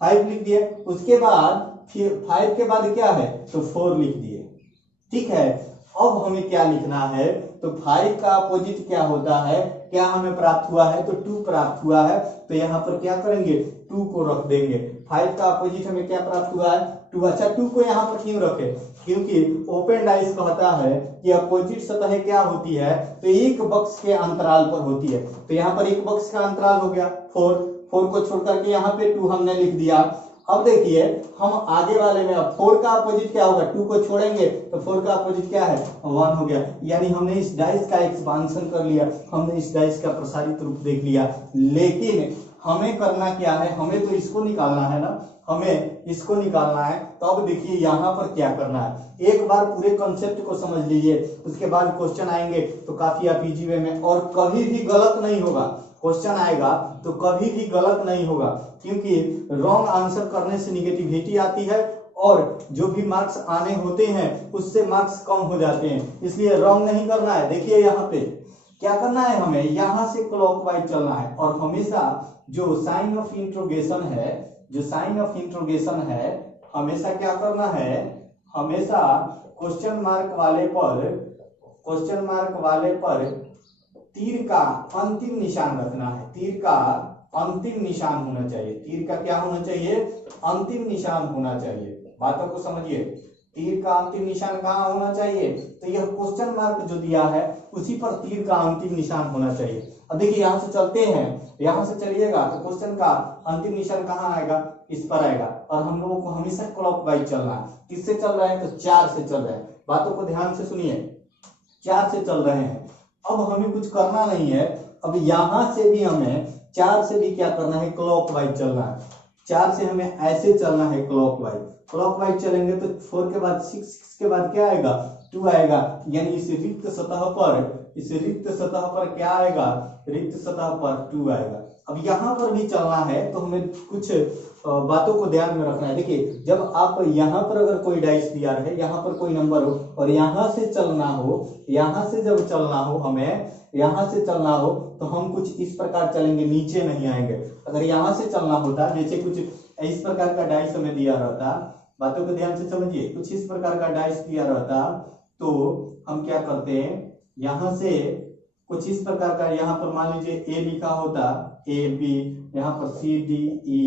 5 लिख दिए। उसके बाद फिर 5 के बाद क्या है, तो 4 लिख दिए। ठीक है, अब हमें क्या लिखना है, तो 5 का अपोजिट क्या होता है, क्या हमें प्राप्त हुआ है, तो 2 प्राप्त हुआ है। तो यहाँ पर क्या करेंगे, 2 को रख देंगे। 5 का अपोजिट हमें क्या प्राप्त हुआ है, 2। अच्छा 2 को यहाँ पर क्यों रखे, क्योंकि ओपन डाइस कहता है कि अपोजिट सतह क्या होती है, तो एक बक्स के अंतराल पर होती है। तो यहाँ पर एक बक्स का अंतराल हो गया 4 को छोड़ करके यहाँ पे 2 हमने लिख दिया। अब देखिए हम आगे वाले में, अब 4 का अपोजिट क्या होगा, 2 को छोड़ेंगे तो 4 का अपोजिट क्या है, 1 हो गया। यानी हमने इस डाइस का एक्सपांशन कर लिया, हमने इस डाइस का प्रसारित रूप देख लिया। लेकिन हमें करना क्या है, हमें तो इसको निकालना है ना, हमें इसको निकालना है। तो अब देखिए यहाँ पर क्या करना है, एक बार पूरे कॉन्सेप्ट को समझ लीजिए, उसके बाद क्वेश्चन आएंगे तो काफी आप इजी वे में, और कभी भी गलत नहीं होगा। क्वेश्चन आएगा तो कभी भी गलत नहीं होगा, क्योंकि रॉन्ग आंसर करने से निगेटिविटी आती है, और जो भी मार्क्स आने होते हैं उससे मार्क्स कम हो जाते हैं, इसलिए रॉन्ग नहीं करना है। देखिए यहाँ पे क्या करना है, हमें यहाँ से क्लॉकवाइज चलना है, और हमेशा जो साइन ऑफ इंट्रोगेशन है, हमेशा क्या करना है, हमेशा क्वेश्चन मार्क वाले पर तीर का अंतिम निशान रखना है। तीर का अंतिम निशान होना चाहिए। तीर का क्या होना चाहिए, अंतिम निशान होना चाहिए। बातों को समझिए, तीर का अंतिम निशान कहाँ होना चाहिए, तो यह क्वेश्चन मार्क जो दिया है उसी पर तीर का अंतिम निशान होना चाहिए। अब देखिए यहाँ से चलते हैं, यहाँ से चलिएगा तो क्वेश्चन का अंतिम निशान कहाँ आएगा, इस पर आएगा। और हम लोगों को हमेशा क्लॉकवाइज चलना है। किससे चल रहे हैं, तो 4 से चल रहे हैं। बातों को ध्यान से सुनिए, 4 से चल रहे हैं। अब हमें कुछ करना नहीं है, अब यहां से भी हमें 4 से भी क्या करना है, क्लॉकवाइज चलना है। 4 से हमें ऐसे चलना है क्लॉकवाइज चलेंगे तो 4 के बाद 6 के बाद क्या आएगा, 2 आएगा। यानी इस रिक्त सतह पर क्या आएगा, रिक्त सतह पर 2 आएगा। अब यहाँ पर भी चलना है तो हमें कुछ बातों को ध्यान में रखना है। देखिए जब आप यहाँ पर अगर कोई डाइस दिया रहे, यहाँ पर कोई नंबर हो और यहाँ से चलना हो, यहाँ से जब चलना हो, हमें यहाँ से चलना हो तो हम कुछ इस प्रकार चलेंगे, नीचे नहीं आएंगे। अगर यहाँ से चलना होता, जैसे कुछ इस प्रकार का डाइस हमें दिया रहता, बातों को ध्यान से समझिए, कुछ इस प्रकार का डाइस दिया रहता तो हम क्या करते हैं, यहाँ से कुछ इस प्रकार का, यहाँ पर मान लीजिए ए लिखा होता, ए बी, यहाँ पर सी डी ई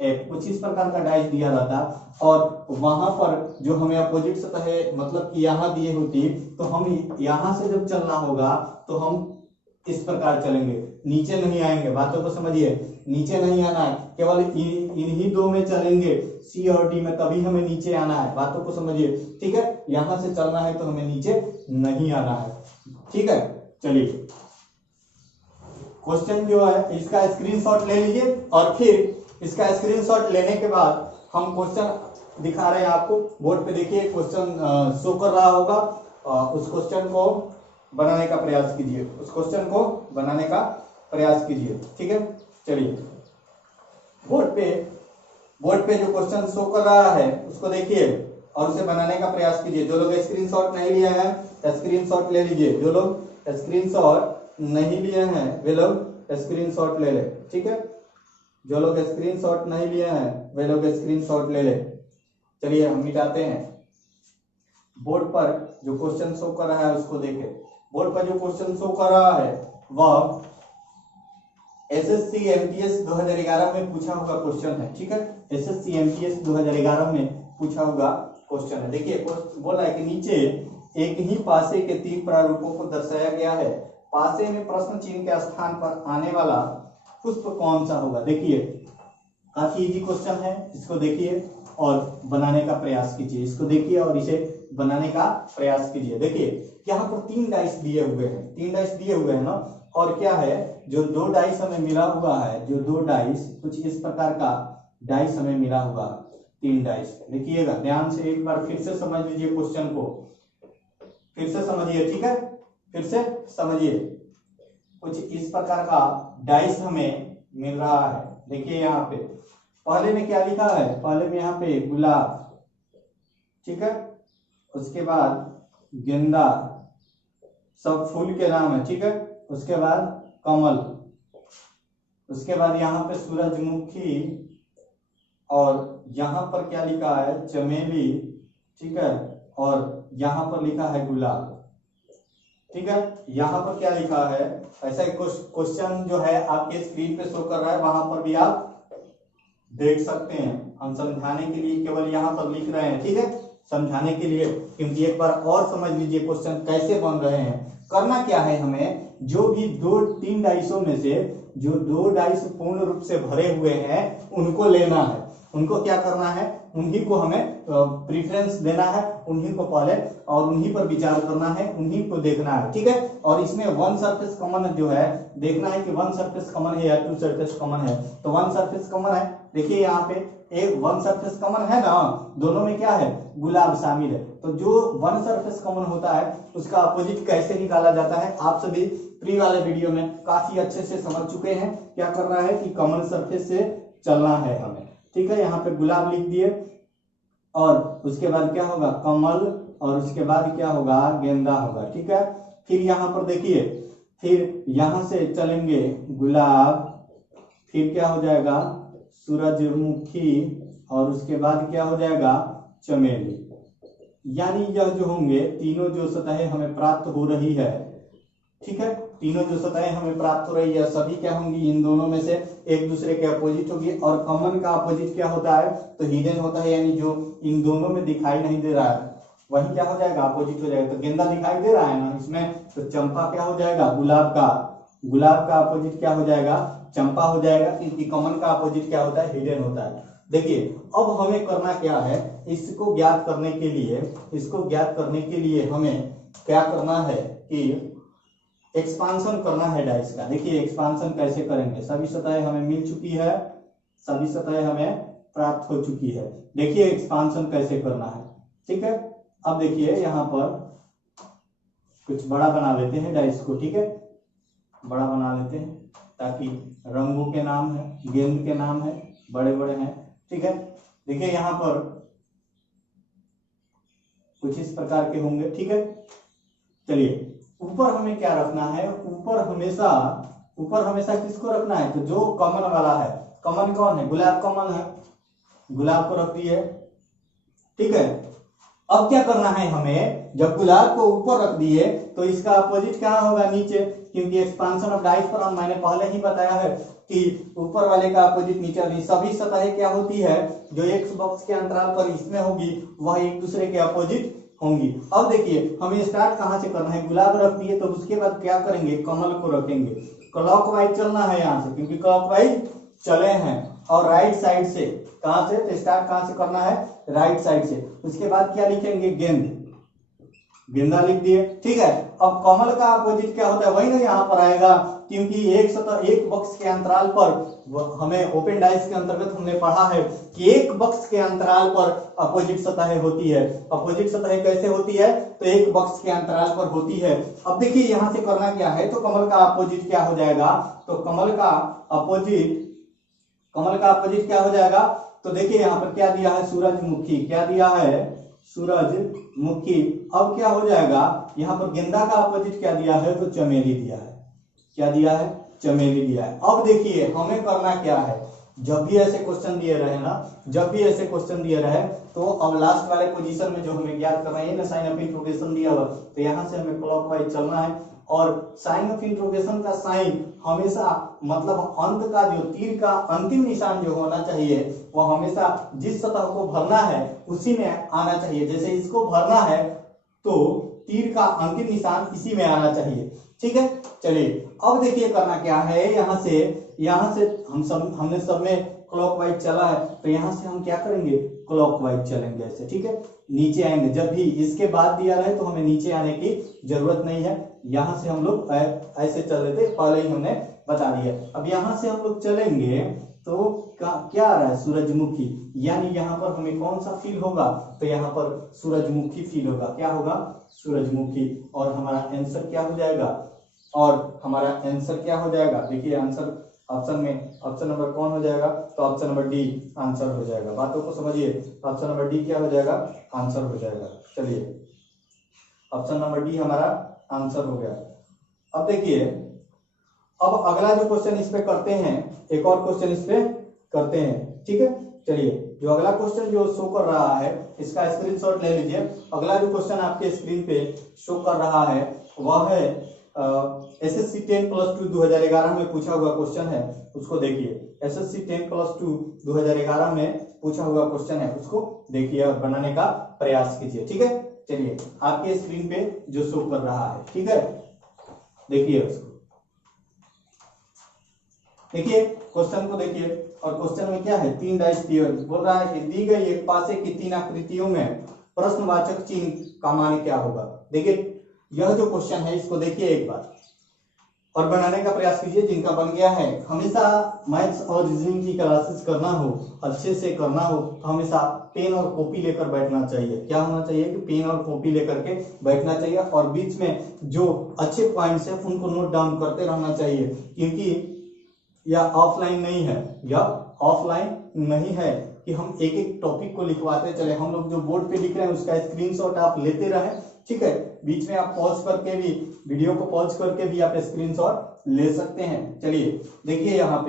एफ, कुछ इस प्रकार का डाइस दिया रहता, और वहां पर जो हमें अपोजिट सतह है, मतलब कि यहाँ दिए होती, तो हम यहाँ से जब चलना होगा तो हम इस प्रकार चलेंगे, नीचे नहीं आएंगे। बातों को समझिए, नीचे नहीं आना है, केवल इन्हीं दो में चलेंगे, सी और डी में, तभी हमें नीचे आना है। बातों को समझिए, ठीक है। यहां से चलना है तो हमें नीचे नहीं आना है, ठीक है। चलिए, क्वेश्चन जो है इसका स्क्रीनशॉट ले लीजिए, और फिर इसका स्क्रीनशॉट लेने के बाद हम क्वेश्चन दिखा रहे हैं आपको। बोर्ड पे देखिए क्वेश्चन शो कर रहा होगा, उस क्वेश्चन को बनाने का प्रयास कीजिए, उस क्वेश्चन को बनाने का प्रयास कीजिए, ठीक है। चलिए, बोर्ड पे जो क्वेश्चन शो कर रहा है उसको देखिए और उसे बनाने का प्रयास कीजिए। जो लोग स्क्रीनशॉट नहीं लिए हैं स्क्रीनशॉट ले लीजिए, जो लोग स्क्रीनशॉट नहीं लिए हैं वे लोग स्क्रीनशॉट ले ले, ठीक है। जो लोग स्क्रीनशॉट नहीं लिए हैं वे लोग स्क्रीनशॉट ले ले। चलिए, हम मिटाते हैं। बोर्ड पर जो क्वेश्चन शो कर रहा है उसको देखें। बोर्ड पर जो क्वेश्चन शो कर रहा है वह एसएससी एमटीएस 2011 में पूछा हुआ क्वेश्चन है, ठीक है। एसएससी एमटीएस 2011 में पूछा हुआ क्वेश्चन है। देखिए, बोला है कि नीचे एक ही पासे के तीन प्रारूपों को दर्शाया गया है। पासे में प्रश्न चिन्ह के स्थान पर आने वाला पुष्प कौन सा होगा। देखिए, काफी इजी क्वेश्चन है, इसको देखिए और बनाने का प्रयास कीजिए। इसको देखिए और इसे बनाने का प्रयास कीजिए। देखिए, यहाँ पर 3 डाइस दिए हुए हैं, 3 डाइस दिए हुए हैं ना, और क्या है, जो 2 डाइस हमें मिला हुआ है, जो 2 डाइस, कुछ इस प्रकार का डाइस हमें मिला हुआ, 3 डाइस। देखिएगा ध्यान से, एक बार फिर से समझ लीजिए क्वेश्चन को, फिर से समझिए, ठीक है, फिर से समझिए। कुछ इस प्रकार का डाइस हमें मिल रहा है। देखिए, यहाँ पे पहले में क्या लिखा है, पहले में यहाँ पे गुलाब, ठीक है, उसके बाद गेंदा, सब फूल के नाम है, ठीक है, उसके बाद कमल, उसके बाद यहाँ पे सूरजमुखी, और यहाँ पर क्या लिखा है, चमेली, ठीक है, और यहाँ पर लिखा है गुलाब, ठीक है। यहाँ पर क्या लिखा है, ऐसा क्वेश्चन जो है आपके स्क्रीन पे शो कर रहा है, वहां पर भी आप देख सकते हैं। हम समझाने के लिए केवल यहाँ पर लिख रहे हैं, ठीक है, समझाने के लिए, क्योंकि एक बार और समझ लीजिए क्वेश्चन कैसे बन रहे हैं। करना क्या है, हमें जो भी 2-3 डाइसों में से जो 2 डाइस पूर्ण रूप से भरे हुए हैं उनको लेना है, उनको क्या करना है, उन्हीं को हमें प्रीफरेंस देना है, उन्हीं को पहले और उन्हीं पर विचार करना है, उन्हीं को देखना है, ठीक है। और इसमें 1 सरफेस कॉमन जो है, देखना है कि 1 सरफेस कॉमन है या 2 सरफेस कॉमन है। तो 1 सरफेस कॉमन है, देखिए यहाँ पे एक 1 सरफेस कॉमन है ना, दोनों में क्या है, गुलाब शामिल है। तो जो 1 सरफेस कॉमन होता है उसका अपोजिट कैसे निकाला जाता है, आप सभी प्री वाले वीडियो में काफी अच्छे से समझ चुके हैं। क्या करना है कि कॉमन सरफेस से चलना है हमें, ठीक है। यहाँ पे गुलाब लिख दिए, और उसके बाद क्या होगा, कमल, और उसके बाद क्या होगा, गेंदा होगा, ठीक है। फिर यहाँ पर देखिए, फिर यहाँ से चलेंगे गुलाब, फिर क्या हो जाएगा, सूरजमुखी, और उसके बाद क्या हो जाएगा, चमेली। यानी यह जो होंगे तीनों जो सतहें हमें प्राप्त हो रही है, ठीक है, तीनों जो सतहें हमें प्राप्त हो रही है सभी क्या होंगी, इन दोनों में से एक दूसरे के अपोजिट होगी। और कॉमन का अपोजिट क्या होता है, तो हिडन होता है, यानी जो इन दोनों में दिखाई नहीं दे रहा है वही क्या हो जाएगा, अपोजिट हो जाएगा। तो गेंदा दिखाई दे रहा है ना इसमें, तो चंपा क्या हो जाएगा, गुलाब का अपोजिट क्या हो जाएगा, चंपा हो जाएगा, क्योंकि कॉमन का अपोजिट क्या होता है, हिडन होता है। देखिए, अब हमें करना क्या है, इसको ज्ञात करने के लिए हमें क्या करना है कि एक्सपांशन करना है डाइस का। देखिए, एक्सपांशन कैसे करेंगे, सभी सतहें हमें मिल चुकी है, सभी सतहें हमें प्राप्त हो चुकी है। देखिए एक्सपांशन कैसे करना है, ठीक है। अब देखिए यहाँ पर कुछ बड़ा बना लेते हैं डाइस को, ठीक है, बड़ा बना लेते हैं ताकि रंगों के नाम है, गेंद के नाम है, बड़े बड़े हैं, ठीक है। देखिए यहाँ पर कुछ इस प्रकार के होंगे, ठीक है। चलिए, ऊपर हमें क्या रखना है, ऊपर हमेशा किसको रखना है, तो जो कॉमन वाला है। कॉमन कौन है, गुलाब कॉमन है, गुलाब को रख दिए, ठीक है। अब क्या करना है हमें, जब गुलाब को ऊपर रख दिए तो इसका अपोजिट कहाँ होगा, नीचे, क्योंकि एक्सपांशन ऑफ डायस्परम मैंने पहले ही बताया है कि ऊपर वाले का अपोजिट नीचे वाली सभी सतहें क्या होती है जो एक बॉक्स के अंतराल पर इसमें होगी वह एक दूसरे के अपोजिट होंगी। अब देखिए हमें स्टार्ट कहां से करना है, गुलाब रख दिए तो उसके बाद क्या करेंगे, कमल को रखेंगे, क्लॉकवाइज चलना है यहाँ से क्योंकि क्लॉकवाइज चले हैं, और राइट साइड से, कहां से, तो स्टार्ट कहां से करना है, राइट साइड से। उसके बाद क्या लिखेंगे, गेंद, गेंदा लिख दिए, ठीक है। अब कमल का अपोजिट क्या होता है, वही ना यहाँ पर आएगा, क्योंकि एक सतह एक बक्स के अंतराल पर, हमें ओपन डाइस के अंतर्गत हमने पढ़ा है कि एक बक्स के अंतराल पर अपोजिट सतह होती है। अपोजिट सतह कैसे होती है, तो एक बक्स के अंतराल पर होती है। अब देखिए यहां से करना क्या है, तो कमल का अपोजिट क्या हो जाएगा, तो कमल का अपोजिट क्या हो जाएगा, तो देखिए यहाँ पर क्या दिया है, सूरजमुखी, क्या दिया है, सूरजमुखी। अब क्या हो जाएगा, यहाँ पर गेंदा का अपोजिट क्या दिया है, तो चमेली दिया है, क्या दिया है, चमेली दिया है। अब देखिए हमें करना क्या है, जब भी ऐसे क्वेश्चन दिए रहे ना, जब भी ऐसे क्वेश्चन दिए रहे तो अब लास्ट वाले पोजीशन में जो हमें ज्ञात करना है ना, साइन ऑफ इंट्रोगेशन दिया हुआ, तो यहाँ से हमें क्लॉकवाइज चलना है। और साइन ऑफ इंट्रोगेशन का साइन हमेशा, मतलब अंत का जो तीर का अंतिम निशान जो होना चाहिए वो हमेशा जिस सतह को भरना है उसी में आना चाहिए। जैसे इसको भरना है तो तीर का अंतिम निशान इसी में आना चाहिए, ठीक है। चलिए अब देखिए करना क्या है, यहाँ से हमने सब में क्लॉकवाइज चला है, तो यहाँ से हम क्या करेंगे, क्लॉकवाइज चलेंगे ऐसे, ठीक है। नीचे आएंगे, जब भी इसके बाद दिया रहे तो हमें नीचे आने की जरूरत नहीं है, यहाँ से हम लोग ऐसे चल रहे थे, पहले ही हमने बता दिया। अब यहाँ से हम लोग चलेंगे तो क्या आ रहा है, सूरजमुखी, यानी यहाँ पर हमें कौन सा फील होगा, तो यहाँ पर सूरजमुखी फील होगा, क्या होगा, सूरजमुखी। और हमारा आंसर क्या हो जाएगा, देखिए आंसर ऑप्शन नंबर कौन हो जाएगा, तो ऑप्शन नंबर डी आंसर हो जाएगा। बातों को समझिए, ऑप्शन नंबर डी क्या हो जाएगा, आंसर हो जाएगा। चलिए ऑप्शन नंबर डी हमारा आंसर हो गया। अब देखिए, अब अगला जो क्वेश्चन इस पे करते हैं, एक और क्वेश्चन इस पे करते हैं, ठीक है। चलिए जो अगला क्वेश्चन जो शो कर रहा है इसका स्क्रीनशॉट ले लीजिए। अगला जो क्वेश्चन आपके स्क्रीन पे शो कर रहा है वह है SSC 10+2 2011 में पूछा हुआ क्वेश्चन है, उसको देखिए। SSC 10+2 2011 में पूछा हुआ क्वेश्चन है, उसको देखिए और बनाने का प्रयास कीजिए, ठीक है। चलिए आपके स्क्रीन पे जो शो कर रहा है, ठीक है, देखिए उसको, देखिए क्वेश्चन को देखिए। और क्वेश्चन में क्या है, 3 डाइस दिए, बोल रहा है कि दी गई एक पासे की 3 आकृतियों में प्रश्नवाचक चिन्ह का मान क्या होगा। देखिए यह जो क्वेश्चन है इसको देखिए एक बार और बनाने का प्रयास कीजिए। जिनका बन गया है, हमेशा मैथ्स और रीजनिंग की क्लासेस करना हो, अच्छे से करना हो, तो हमेशा पेन और कॉपी लेकर बैठना चाहिए। क्या होना चाहिए कि पेन और कॉपी लेकर के बैठना चाहिए और बीच में जो अच्छे पॉइंट्स है उनको नोट डाउन करते रहना चाहिए, क्योंकि यह ऑफलाइन नहीं है कि हम एक एक टॉपिक को लिखवाते चले। हम लोग जो बोर्ड पे लिख रहे हैं उसका स्क्रीनशॉट आप लेते रहें, ठीक है। बीच में आप पॉज करके भी, वीडियो को पॉज करके भी आप स्क्रीनशॉट ले सकते हैं। चलिए देखिए यहाँ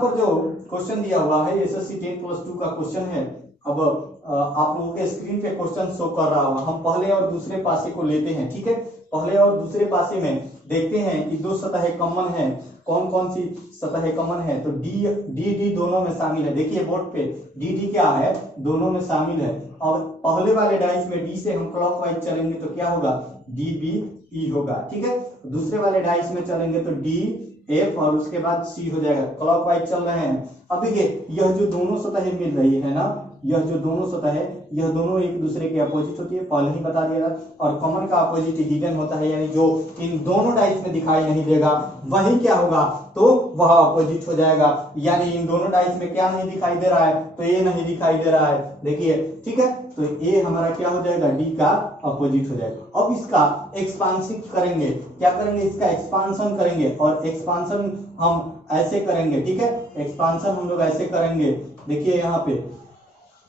पर जो क्वेश्चन दिया हुआ है SSC 10+2 का क्वेश्चन है। अब आप लोगों के स्क्रीन पे क्वेश्चन शो कर रहा होगा। हम पहले और दूसरे पासे को लेते हैं, ठीक है। पहले और दूसरे पासे में देखते हैं कि 2 सतहें कॉमन हैं, कौन कौन सी सतहें कॉमन है, तो डी दोनों में शामिल है। देखिए बोर्ड पे डी क्या है, दोनों में शामिल है। और पहले वाले डाइस में डी से हम क्लॉकवाइज चलेंगे तो क्या होगा, DBE होगा, ठीक है। दूसरे वाले डाइस में चलेंगे तो DF और उसके बाद C हो जाएगा। क्लॉकवाइज चल रहे हैं। अब देखिए यह जो दोनों सतहें मिल रही है ना, यह जो दोनों सतह है, यह दोनों एक दूसरे के अपोजिट होती है, पहले ही बता दिया था। और कॉमन का अपोजिट हिडन होता है, यानी जो इन दोनों डाइस में दिखाई नहीं देगा वही क्या होगा, तो वह अपोजिट हो जाएगा। यानी इन दोनों डाइस में क्या नहीं दिखाई दे रहा है, तो ए नहीं दिखाई दे रहा है, देखिए, ठीक है। तो ए हमारा क्या हो जाएगा, डी का अपोजिट हो जाएगा। अब इसका एक्सपांसिव करेंगे, क्या करेंगे, इसका एक्सपांशन करेंगे। और एक्सपांशन हम ऐसे करेंगे, ठीक है। एक्सपांशन हम लोग ऐसे करेंगे, देखिए यहाँ पे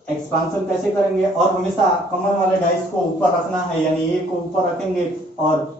एक्सपांशन कैसे करेंगे। और हमेशा कॉमन वाले डाइस को ऊपर रखना है, यानी ए को ऊपर रखेंगे और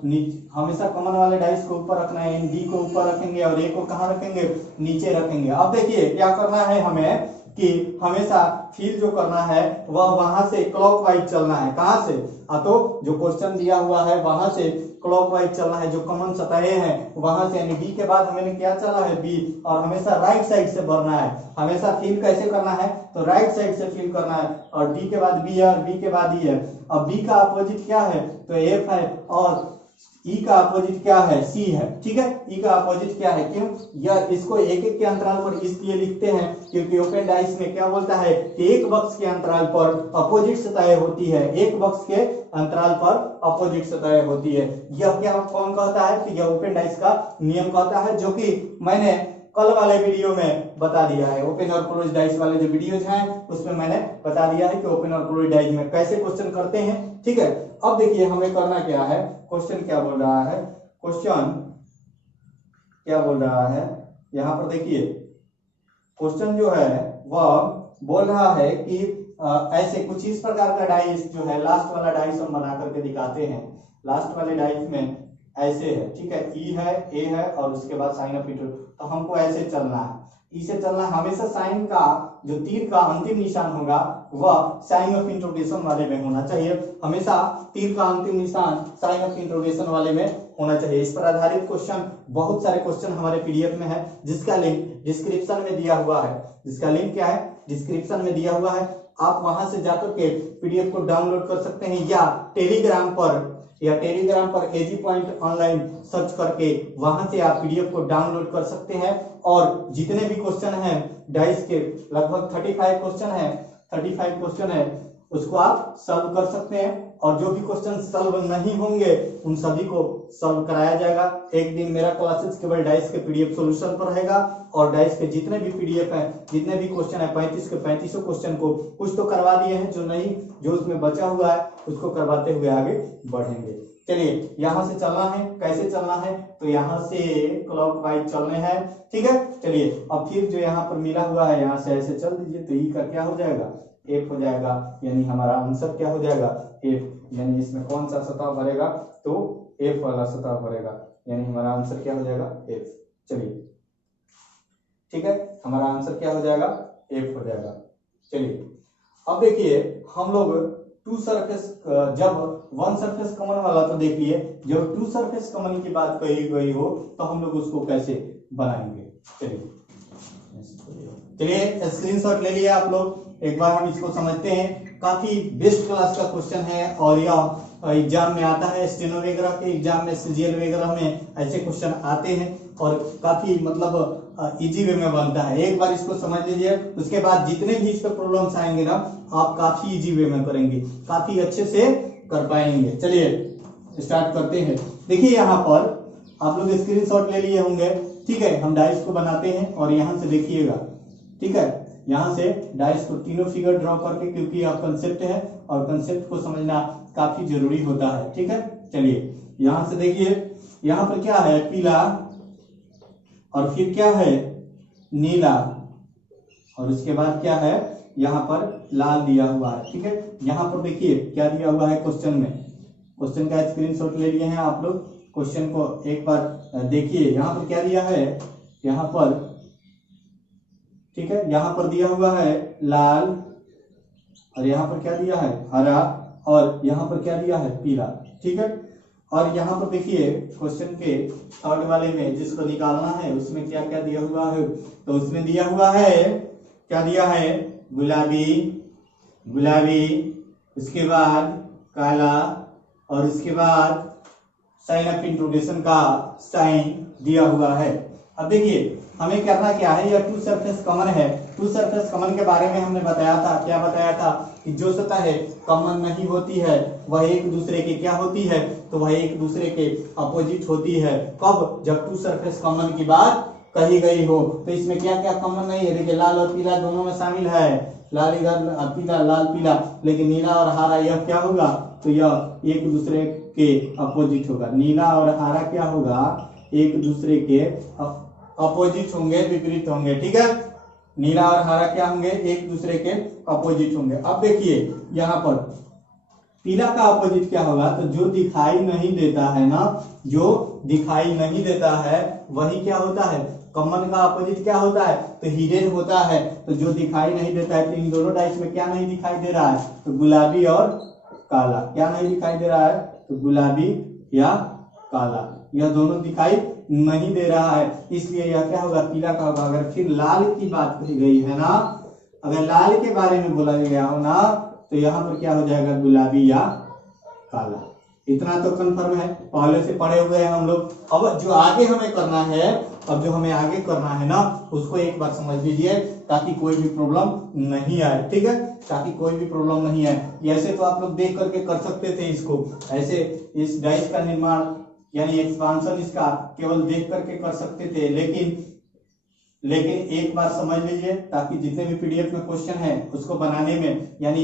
हमेशा कॉमन वाले डाइस को ऊपर रखना है, यानी डी को ऊपर रखेंगे और ए को कहाँ रखेंगे, नीचे रखेंगे। अब देखिए क्या करना है हमें, कि हमेशा फील जो करना है वह वहां से क्लॉकवाइज चलना है। कहां से? तो जो क्वेश्चन दिया हुआ है वहां से क्लॉकवाइज चलना है, जो कॉमन सतहें हैं वहां से, यानी बी के बाद हमें क्या चला है बी, और हमेशा राइट साइड से भरना है। हमेशा फील कैसे करना है? तो राइट साइड से फील करना है, और डी के बाद बी है और बी के बाद ई है। अब बी का अपोजिट क्या है? तो एफ है, और ई का अपोजिट क्या है? सी है। ठीक है, ई का अपोजिट क्या है? क्यों? यह इसको एक एक के अंतराल पर इसलिए लिखते हैं क्योंकि ओपन डाइस में क्या बोलता है कि एक बक्स के अंतराल पर अपोजिट सतहें होती है, एक बक्स के अंतराल पर अपोजिट सतहें होती है। यह क्या कौन कहता है? कि यह ओपन डाइस का नियम कहता है, जो कि मैंने कल वाले वीडियो में बता दिया है। ओपन और क्लोज डाइस वाले जो वीडियोज हैं उसमें मैंने बता दिया है कि ओपन और क्लोज डाइस में कैसे क्वेश्चन करते हैं। ठीक है, अब देखिए हमें करना क्या है। क्वेश्चन क्या बोल रहा है? क्वेश्चन क्या बोल रहा है? यहां पर देखिए क्वेश्चन जो है वह बोल रहा है कि ऐसे कुछ इस प्रकार का डाइस जो है, लास्ट वाला डाइस हम बना करके दिखाते हैं। लास्ट वाले डाइस में ऐसे है, ठीक है, ई है, ए है और उसके बाद साइन ऑफ इंटू, तो हमको ऐसे चलना है, ई से चलना है। हमेशा साइन का जो तीर का अंतिम निशान होगा वह साइन ऑफ इंट्रोगेशन वाले में होना चाहिए। हमेशा तीर का अंतिम निशान साइन ऑफ इंट्रोगेशन वाले में होना चाहिए। इस पर आधारित क्वेश्चन, बहुत सारे क्वेश्चन हमारे पीडीएफ में है, जिसका लिंक डिस्क्रिप्शन में दिया हुआ है। जिसका लिंक क्या है? डिस्क्रिप्शन में दिया हुआ है। आप वहां से जाकर के पीडीएफ को डाउनलोड कर सकते हैं, या टेलीग्राम पर एजी पॉइंट ऑनलाइन सर्च करके वहां से आप पीडीएफ को डाउनलोड कर सकते हैं। और जितने भी क्वेश्चन हैं डाइस के, लगभग 35 क्वेश्चन है, उसको आप सॉल्व कर सकते हैं। और जो भी क्वेश्चन सॉल्व नहीं होंगे उन सभी को सॉल्व कराया जाएगा। एक दिन मेरा क्लासेस केवल डाइस के पीडीएफ सॉल्यूशन पर रहेगा, और डाइस के जितने भी पीडीएफ हैं, जितने भी क्वेश्चन है, 35 के 35 क्वेश्चन को कुछ तो करवा दिए हैं, जो नहीं, जो उसमें बचा हुआ है उसको करवाते हुए आगे बढ़ेंगे। चलिए, यहां से चलना है। कैसे चलना है? तो यहां से क्लॉकवाइज चलने हैं। ठीक है, चलिए अब फिर जो यहाँ पर मिला हुआ है यहां से ऐसे चल दीजिए, तो ई का क्या हो जाएगा? एफ हो जाएगा, यानी हमारा आंसर क्या हो जाएगा? एफ। यानी इसमें कौन सा सतह भरेगा? तो एफ वाला सतह भरेगा, यानी हमारा आंसर क्या हो जाएगा? एफ। चलिए, ठीक है, हमारा आंसर क्या हो जाएगा? एफ हो जाएगा। चलिए, अब देखिए हम लोग टू सरफेस, जब वन सरफेस कॉमन वाला तो देखिए, जब टू सरफेस कॉमन की बात कही गई हो तो हम लोग उसको कैसे बनाएंगे। चलिए स्क्रीनशॉट ले लिया आप लोग, एक बार हम इसको समझते हैं। काफी बेस्ट क्लास का क्वेश्चन है, और यह एग्जाम में आता है, स्टेनो वगैरह के एग्जाम में, सीजीएल वगैरह में ऐसे क्वेश्चन आते हैं, और काफी मतलब इजी वे में बनता है। एक बार इसको समझ लीजिए, उसके बाद जितने भी इस पे प्रॉब्लम्स आएंगे ना, आप काफी इजी वे में करेंगे, काफी अच्छे से कर पाएंगे। चलिए स्टार्ट करते हैं। देखिए यहाँ पर आप लोग स्क्रीनशॉट ले लिए होंगे। ठीक है, हम डाइस को बनाते हैं, और यहाँ से देखिएगा, ठीक है, यहाँ से डाइस को तीनों फिगर ड्रॉ करके, क्योंकि यह कंसेप्ट है और कंसेप्ट को समझना काफी जरूरी होता है। ठीक है, चलिए यहाँ से देखिए, यहाँ पर क्या है? पीला, और फिर क्या है? नीला, और उसके बाद क्या है? यहाँ पर लाल दिया हुआ है। ठीक है, यहाँ पर देखिए क्या दिया हुआ है क्वेश्चन में। क्वेश्चन का स्क्रीनशॉट ले लिए हैं आप लोग। क्वेश्चन को एक बार देखिए, यहाँ पर क्या दिया है? यहाँ पर, ठीक है, यहाँ पर दिया हुआ है लाल, और यहाँ पर क्या दिया है? हरा, और यहाँ पर क्या दिया है? पीला। ठीक है, और यहाँ पर देखिए क्वेश्चन के थर्ड वाले में जिसको निकालना है उसमें क्या क्या दिया हुआ है? तो उसमें दिया हुआ है, क्या दिया है? गुलाबी, उसके बाद काला, और उसके बाद साइन ऑफ इंट्रोगेशन का साइन दिया हुआ है। अब देखिए हमें करना क्या है? यह टू सरफेस कॉमन है। टू सरफेस कॉमन के बारे में हमने बताया था, क्या बताया था? कि जो सतह है कॉमन नहीं होती है वह एक दूसरे के क्या होती है? तो वह एक दूसरे के अपोजिट होती है। कब? जब टू सरफेस कॉमन की बात कही गई हो। तो इसमें क्या क्या कॉमन नहीं है? देखिए लाल और पीला दोनों में शामिल है, लाल इधर, पीला, लाल पीला, लेकिन नीला और हरा यह क्या होगा? तो यह एक दूसरे के अपोजिट होगा। नीला और हरा क्या होगा? एक दूसरे के अपोजिट होंगे, विपरीत होंगे। ठीक है, नीला और हरा क्या होंगे? एक दूसरे के अपोजिट होंगे। अब देखिए यहाँ पर पीला का अपोजिट क्या होगा? तो जो दिखाई नहीं देता है ना, जो दिखाई नहीं देता है वही क्या होता है? कॉमन का अपोजिट क्या होता है, तो हिडन होता है। तो जो दिखाई नहीं देता है, तो इन दोनों डाइस में क्या नहीं दिखाई दे रहा है, तो गुलाबी और काला। क्या नहीं दिखाई दे रहा है, तो गुलाबी या काला, यह दोनों दिखाई नहीं दे रहा है, इसलिए यह क्या होगा, पीला का होगा। अगर फिर लाल की बात कही गई है ना, अगर लाल के बारे में बोला गया हो ना, तो यहाँ पर क्या हो जाएगा, गुलाबी या काला। इतना तो कंफर्म है, पहले से पढ़े हुए हैं हम लोग। अब जो आगे हमें करना है, अब जो हमें आगे करना है ना, उसको एक बार समझ लीजिए, ताकि कोई भी प्रॉब्लम नहीं आए, ठीक है, ताकि कोई भी प्रॉब्लम नहीं आए। ऐसे तो आप लोग देख करके कर सकते थे इसको, ऐसे इस डाइस का निर्माण यानी एक्सपांशन इसका केवल देख करके कर सकते थे, लेकिन एक बार समझ लीजिए, ताकि जितने भी पीडीएफ में क्वेश्चन है उसको बनाने में यानी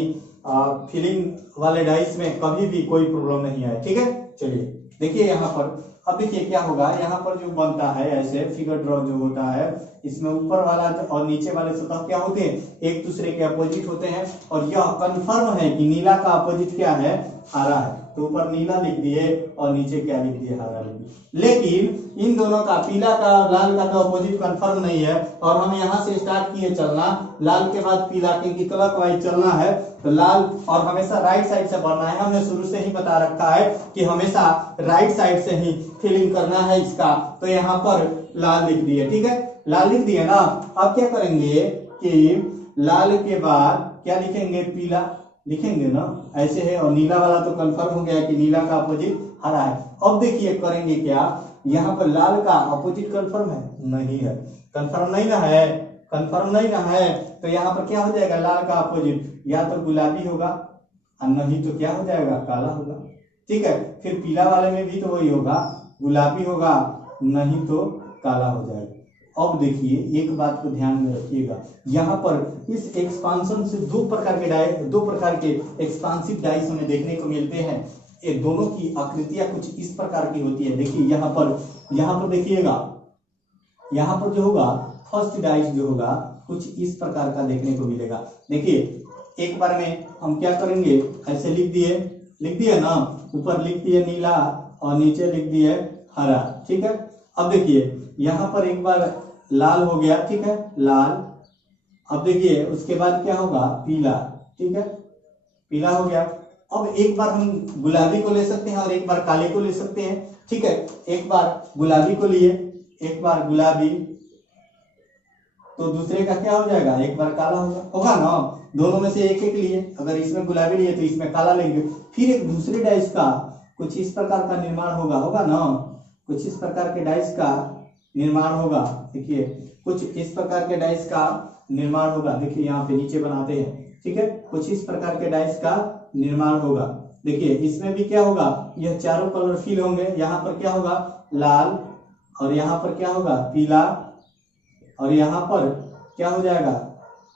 फिलिंग वाले डाइस में कभी भी कोई प्रॉब्लम नहीं आए, ठीक है। चलिए देखिए यहाँ पर, अब देखिए क्या होगा, यहाँ पर जो बनता है ऐसे फिगर ड्रॉ जो होता है, इसमें ऊपर वाला और नीचे वाले सतह क्या होते हैं, एक दूसरे के अपोजिट होते हैं। और यह कंफर्म है कि नीला का अपोजिट क्या है, हरा है, तो ऊपर नीला लिख दिए और नीचे क्या लिख दिए, हरा लिख दिए। लेकिन इन दोनों का, पीला का और लाल का तो अपोजिट कंफर्म नहीं है, और हम यहाँ से स्टार्ट किए चलना, लाल के बाद पीला, क्योंकि क्लॉकवाइज चलना है, तो लाल और हमेशा राइट साइड से बढ़ना है। हमने शुरू से ही बता रखा है कि हमेशा राइट साइड से ही फिलिंग करना है इसका, तो यहाँ पर लाल लिख दिए, ठीक है, लाल लिख दिए ना। अब क्या करेंगे कि लाल के बाद क्या लिखेंगे, पीला लिखेंगे ना, ऐसे है। और नीला वाला तो कंफर्म हो गया कि नीला का अपोजिट हरा है। अब देखिए करेंगे क्या, यहाँ पर लाल का अपोजिट कंफर्म है, नहीं है, कंफर्म नहीं ना है, कंफर्म नहीं ना है, तो यहाँ पर क्या हो जाएगा, लाल का अपोजिट या तो गुलाबी होगा और नहीं तो क्या हो जाएगा, काला होगा, ठीक है। फिर पीला वाले में भी तो वही होगा, गुलाबी होगा नहीं तो काला हो जाएगा। अब देखिए एक बात को ध्यान में रखिएगा, यहाँ पर इस एक्सपांशन से दो प्रकार के एक्सपांसिव डाइस हमें देखने को मिलते हैं। ये दोनों की आकृतियां कुछ इस प्रकार की होती है। देखिए यहाँ पर देखिएगा, यहाँ पर जो होगा फर्स्ट डाइस जो होगा कुछ इस प्रकार का देखने को मिलेगा। देखिए एक बार में हम क्या करेंगे, ऐसे लिख दिए ना, ऊपर लिख दिए नीला और नीचे लिख दिए हरा, ठीक है। अब देखिए यहाँ पर एक बार लाल हो गया, ठीक है, लाल। अब देखिए उसके बाद क्या होगा, पीला, ठीक है, पीला हो गया। अब एक बार हम गुलाबी को ले सकते हैं और एक बार काले को ले सकते हैं, ठीक है। एक बार गुलाबी को लिए, एक बार गुलाबी, तो दूसरे का क्या हो जाएगा, एक बार काला होगा ना। दोनों में से एक एक लिए, अगर इसमें गुलाबी लिए तो इसमें काला लेंगे। फिर एक दूसरे डाइस का कुछ इस प्रकार का निर्माण होगा ना, कुछ इस प्रकार के डाइस का निर्माण होगा। देखिए कुछ इस प्रकार के डाइस का निर्माण होगा, देखिए यहाँ पे नीचे बनाते हैं, ठीक है, कुछ इस प्रकार के डाइस का निर्माण होगा। देखिए इसमें भी क्या होगा, यह चारों कलर फिल होंगे। यहाँ पर क्या होगा, लाल, और यहाँ पर क्या होगा, पीला, और यहाँ पर क्या हो जाएगा,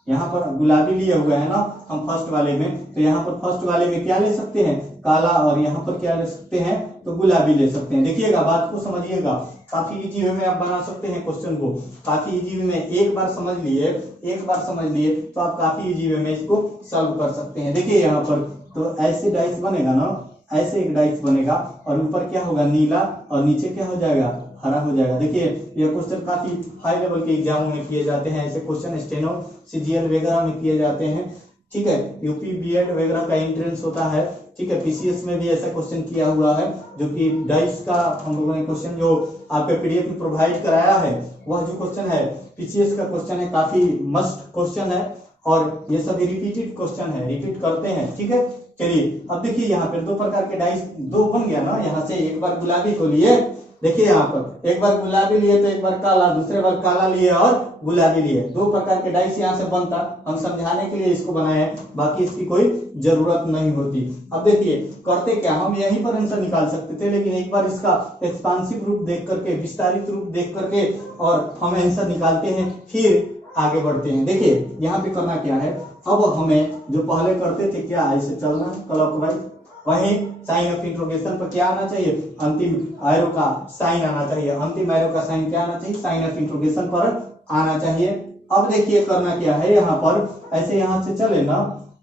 यहाँ पर गुलाबी लिए हुए है ना हम फर्स्ट वाले में, तो यहाँ पर फर्स्ट वाले में क्या ले सकते हैं, काला, और यहाँ पर क्या ले सकते हैं, तो गुलाबी ले सकते हैं। देखिएगा बात को समझिएगा, काफी इजी वे में आप बना सकते हैं क्वेश्चन को, काफी इजी वे में। एक बार समझ लिए तो आप काफी इजी वे में इसको सॉल्व कर सकते हैं। देखिए यहाँ पर तो ऐसे डाइस बनेगा ना, ऐसे एक डाइस बनेगा और ऊपर क्या होगा, नीला, और नीचे क्या हो जाएगा, हरा हो जाएगा। देखिए ये क्वेश्चन काफी हाई लेवल के एग्जामों में किए जाते हैं, ऐसे क्वेश्चन स्टेनो सीजीएल वगैरह में किए जाते हैं, ठीक है। यूपी बीएड वगैरह का एंट्रेंस होता है, ठीक है। पीसीएस में भी ऐसा क्वेश्चन किया हुआ है, जो कि डाइस का हम लोगों ने क्वेश्चन जो आपके पीडीएफ में प्रोवाइड कराया है, वह जो क्वेश्चन है पीसीएस का क्वेश्चन है, काफी मस्त क्वेश्चन है, और ये सभी रिपीटेड क्वेश्चन है, रिपीट करते हैं, ठीक है। चलिए अब देखिए यहाँ पे दो प्रकार के डाइस, दो बन गया ना, यहाँ से एक बार गुलाबी को लिए, देखिए यहाँ पर एक बार गुलाबी लिए तो एक बार काला, दूसरे बार काला लिए और गुलाबी लिए, दो प्रकार के डाइस यहाँ से बनता। हम समझाने के लिए इसको बनाए हैं, बाकी इसकी कोई जरूरत नहीं होती। अब देखिए करते क्या, हम यहीं पर आंसर निकाल सकते थे, लेकिन एक बार इसका एक्सपांसिव रूप देख करके, विस्तारित रूप देख करके और हम आंसर निकालते हैं, फिर आगे बढ़ते हैं। देखिए यहाँ पे करना क्या है, अब हमें जो पहले करते थे क्या, ऐसे चलना क्लॉकवाइज, वहीं साइन ऑफ इंट्रोगेशन पर क्या आना चाहिए, अंतिम एरो का साइन आना चाहिए, अंतिम एरो का साइन क्या आना चाहिए, साइन ऑफ इंट्रोगेशन पर आना चाहिए। अब देखिए करना क्या है, यहाँ पर ऐसे यहाँ से चले ना,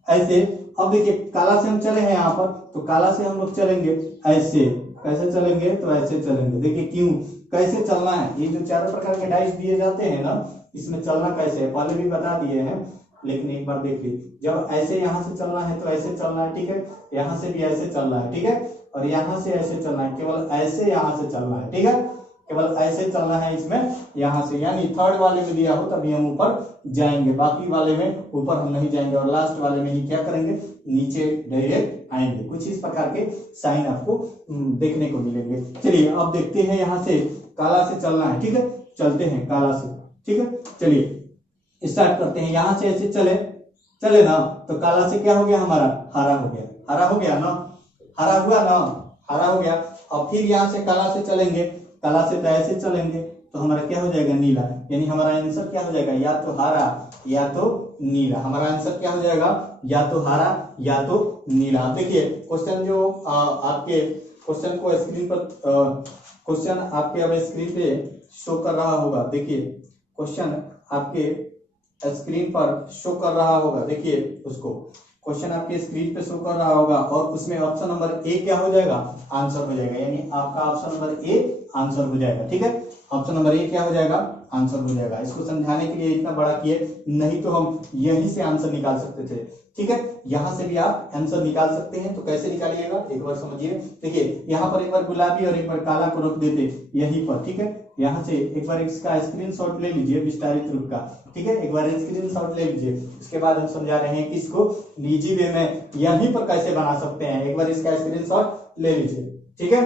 ऐसे। अब देखिए काला से हम चले हैं यहाँ पर, तो काला से हम लोग चलेंगे ऐसे, कैसे चलेंगे, तो ऐसे चलेंगे। देखिए क्यों, कैसे चलना है, ये जो चारों प्रकार के डाइस दिए जाते हैं ना, इसमें चलना कैसे है पहले भी बता दिए हैं, लेकिन एक बार देख लीजिए। जब ऐसे यहाँ से चलना है तो ऐसे चलना है, ठीक है, यहाँ से भी ऐसे चलना है, ठीक है, और यहाँ से ऐसे चलना है, केवल ऐसे यहाँ से चलना है, ठीक है, केवल ऐसे चलना है इसमें, यहाँ से, यानी थर्ड वाले में दिया हो तभी हम ऊपर जाएंगे, बाकी वाले में ऊपर हम नहीं जाएंगे, और लास्ट वाले में ही क्या करेंगे, नीचे डायरेक्ट आएंगे। कुछ इस प्रकार के साइन आपको देखने को मिलेंगे। चलिए अब देखते हैं, यहाँ से काला से चलना है, ठीक है, चलते हैं काला से, ठीक है। चलिए स्टार्ट करते हैं, यहाँ से ऐसे चले ना, तो काला से क्या हो गया हमारा, हरा हो गया, हरा हो गया ना, हरा हुआ ना, हरा हो गया। अब फिर यहाँ से काला से चलेंगे, काला से तो ऐसे चलेंगे, तो हमारा क्या हो जाएगा, नीला, यानी हमारा आंसर क्या हो जाएगा, या तो हरा या तो नीला। हमारा आंसर क्या हो जाएगा, या तो हरा या तो नीला। देखिए क्वेश्चन जो आपके क्वेश्चन को स्क्रीन पर क्वेश्चन आपके अब स्क्रीन पे शो कर रहा होगा। देखिए क्वेश्चन आपके स्क्रीन पर शो कर रहा होगा, देखिए उसको, क्वेश्चन आपके स्क्रीन पे शो कर रहा होगा, और उसमें ऑप्शन नंबर ए क्या हो जाएगा, आंसर हो जाएगा, यानी आपका ऑप्शन नंबर ए आंसर हो जाएगा, ठीक है। ऑप्शन नंबर ए क्या हो जाएगा, आंसर हो जाएगा। इसको समझाने के लिए इतना बड़ा किए, नहीं तो हम यहीं से आंसर निकाल सकते थे, ठीक है, यहां से भी आप आंसर निकाल सकते हैं। तो कैसे निकालिएगा एक बार समझिए। देखिए यहाँ पर एक बार गुलाबी और एक बार काला को रख देते यहीं पर, ठीक है, यहाँ से एक बार इसका स्क्रीनशॉट ले लीजिए विस्तारित रूप का, ठीक है, एक बार स्क्रीनशॉट ले लीजिए। उसके बाद हम समझा रहे हैं कि इसको निजी वे में यहीं पर कैसे बना सकते हैं। एक बार इसका स्क्रीनशॉट ले लीजिए, ठीक है।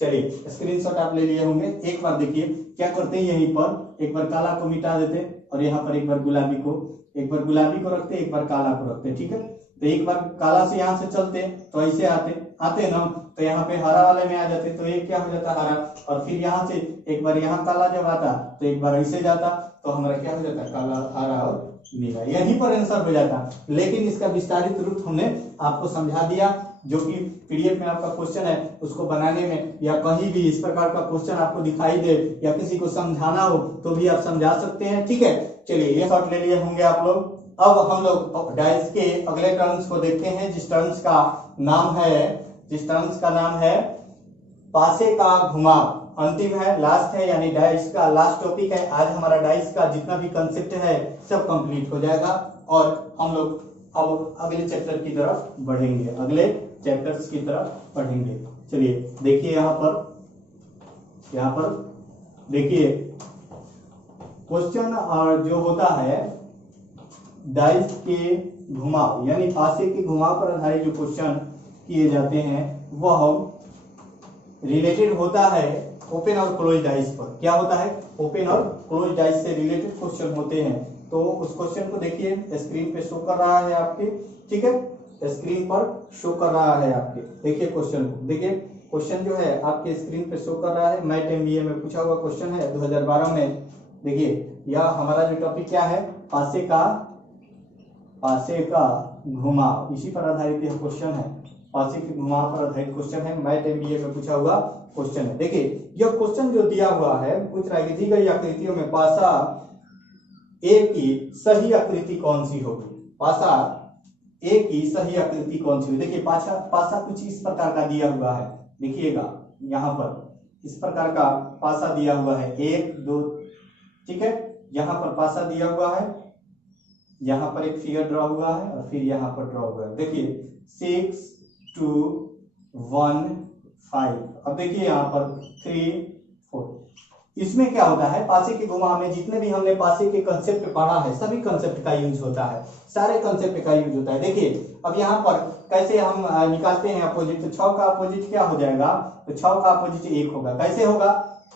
चलिए स्क्रीनशॉट आप ले लिए होंगे। एक बार देखिए क्या करते हैं, यहीं पर एक बार काला को मिटा देते और यहाँ पर एक बार गुलाबी को, एक बार गुलाबी को रखते, एक बार काला को रखते, ठीक है। तो एक बार काला से यहाँ से चलते तो ऐसे आते ना, तो यहाँ पे हरा वाले में आ जाते, तो ये क्या हो जाता हरा, और फिर यहाँ से एक बार यहाँ काला जब आता तो एक बार ऐसे जाता, तो हमारा क्या हो जाता, काला, हरा और नीला, यहीं पर आंसर हो जाता। लेकिन इसका विस्तारित रूप हमने आपको समझा दिया, जो कि पीडीएफ में आपका क्वेश्चन है उसको बनाने में, या कहीं भी इस प्रकार का क्वेश्चन आपको दिखाई दे या किसी को समझाना हो तो भी आप समझा सकते हैं, ठीक है। चलिए ये शॉट ले लिए होंगे आप लोग। अब हम लोग डाइस के अगले टर्म्स को देखते हैं, जिस टर्म्स का नाम है पासे का घुमाव। अंतिम है, लास्ट है, यानी डाइस का लास्ट टॉपिक है। आज हमारा डाइस का जितना भी कंसेप्ट है सब कंप्लीट हो जाएगा, और हम लोग अब अगले चैप्टर की तरफ बढ़ेंगे, अगले चैप्टर्स की तरफ पढ़ेंगे। चलिए देखिए यहाँ पर देखिए क्वेश्चन और जो होता है डाइस के घुमाव, यानी पासे के घुमाव पर आधारित जो क्वेश्चन किए जाते हैं वह रिलेटेड होता है ओपन और क्लोज डाइस पर। क्या होता है, ओपन और क्लोज डाइस से रिलेटेड क्वेश्चन होते हैं। तो उस क्वेश्चन को देखिए स्क्रीन पे शो कर रहा है आपके, ठीक है, स्क्रीन पर शो कर रहा है आपके। देखिए क्वेश्चन को, देखिए क्वेश्चन जो है आपके स्क्रीन पे शो कर रहा है, मैथ एमबीए में पूछा हुआ क्वेश्चन है 2012 में। देखिए यह हमारा जो टॉपिक क्या है, पासे का घुमाव, इसी पर आधारित यह क्वेश्चन है, पासे के घुमाव पर आधारित क्वेश्चन है, मैथ एमबीए में पूछा हुआ क्वेश्चन है। देखिए यह क्वेश्चन जो दिया हुआ है, पूछ रहा है कि दी गई आकृतियों में पासा ए की सही आकृति कौन सी होगी, पासा ए की सही आकृति कौन सी होगी। देखिए पासा कुछ इस प्रकार का दिया हुआ है, देखिएगा यहाँ पर इस प्रकार का पासा दिया हुआ है, 1 2, ठीक है, यहाँ पर पासा दिया हुआ है, यहाँ पर एक फिगर ड्रॉ हुआ है और फिर यहाँ पर ड्रॉ हुआ है। देखिए 6 2 1 5, अब देखिए यहाँ पर 3 4। इसमें क्या होता है, पासे के घुमाव में जितने भी हमने पासे के कंसेप्ट पढ़ा है सभी कंसेप्ट का यूज होता है, सारे कंसेप्ट का यूज होता है। देखिए अब यहाँ पर कैसे हम निकालते हैं अपोजिट, तो 6 का अपोजिट क्या हो जाएगा, तो 6 का अपोजिट 1 होगा। कैसे होगा,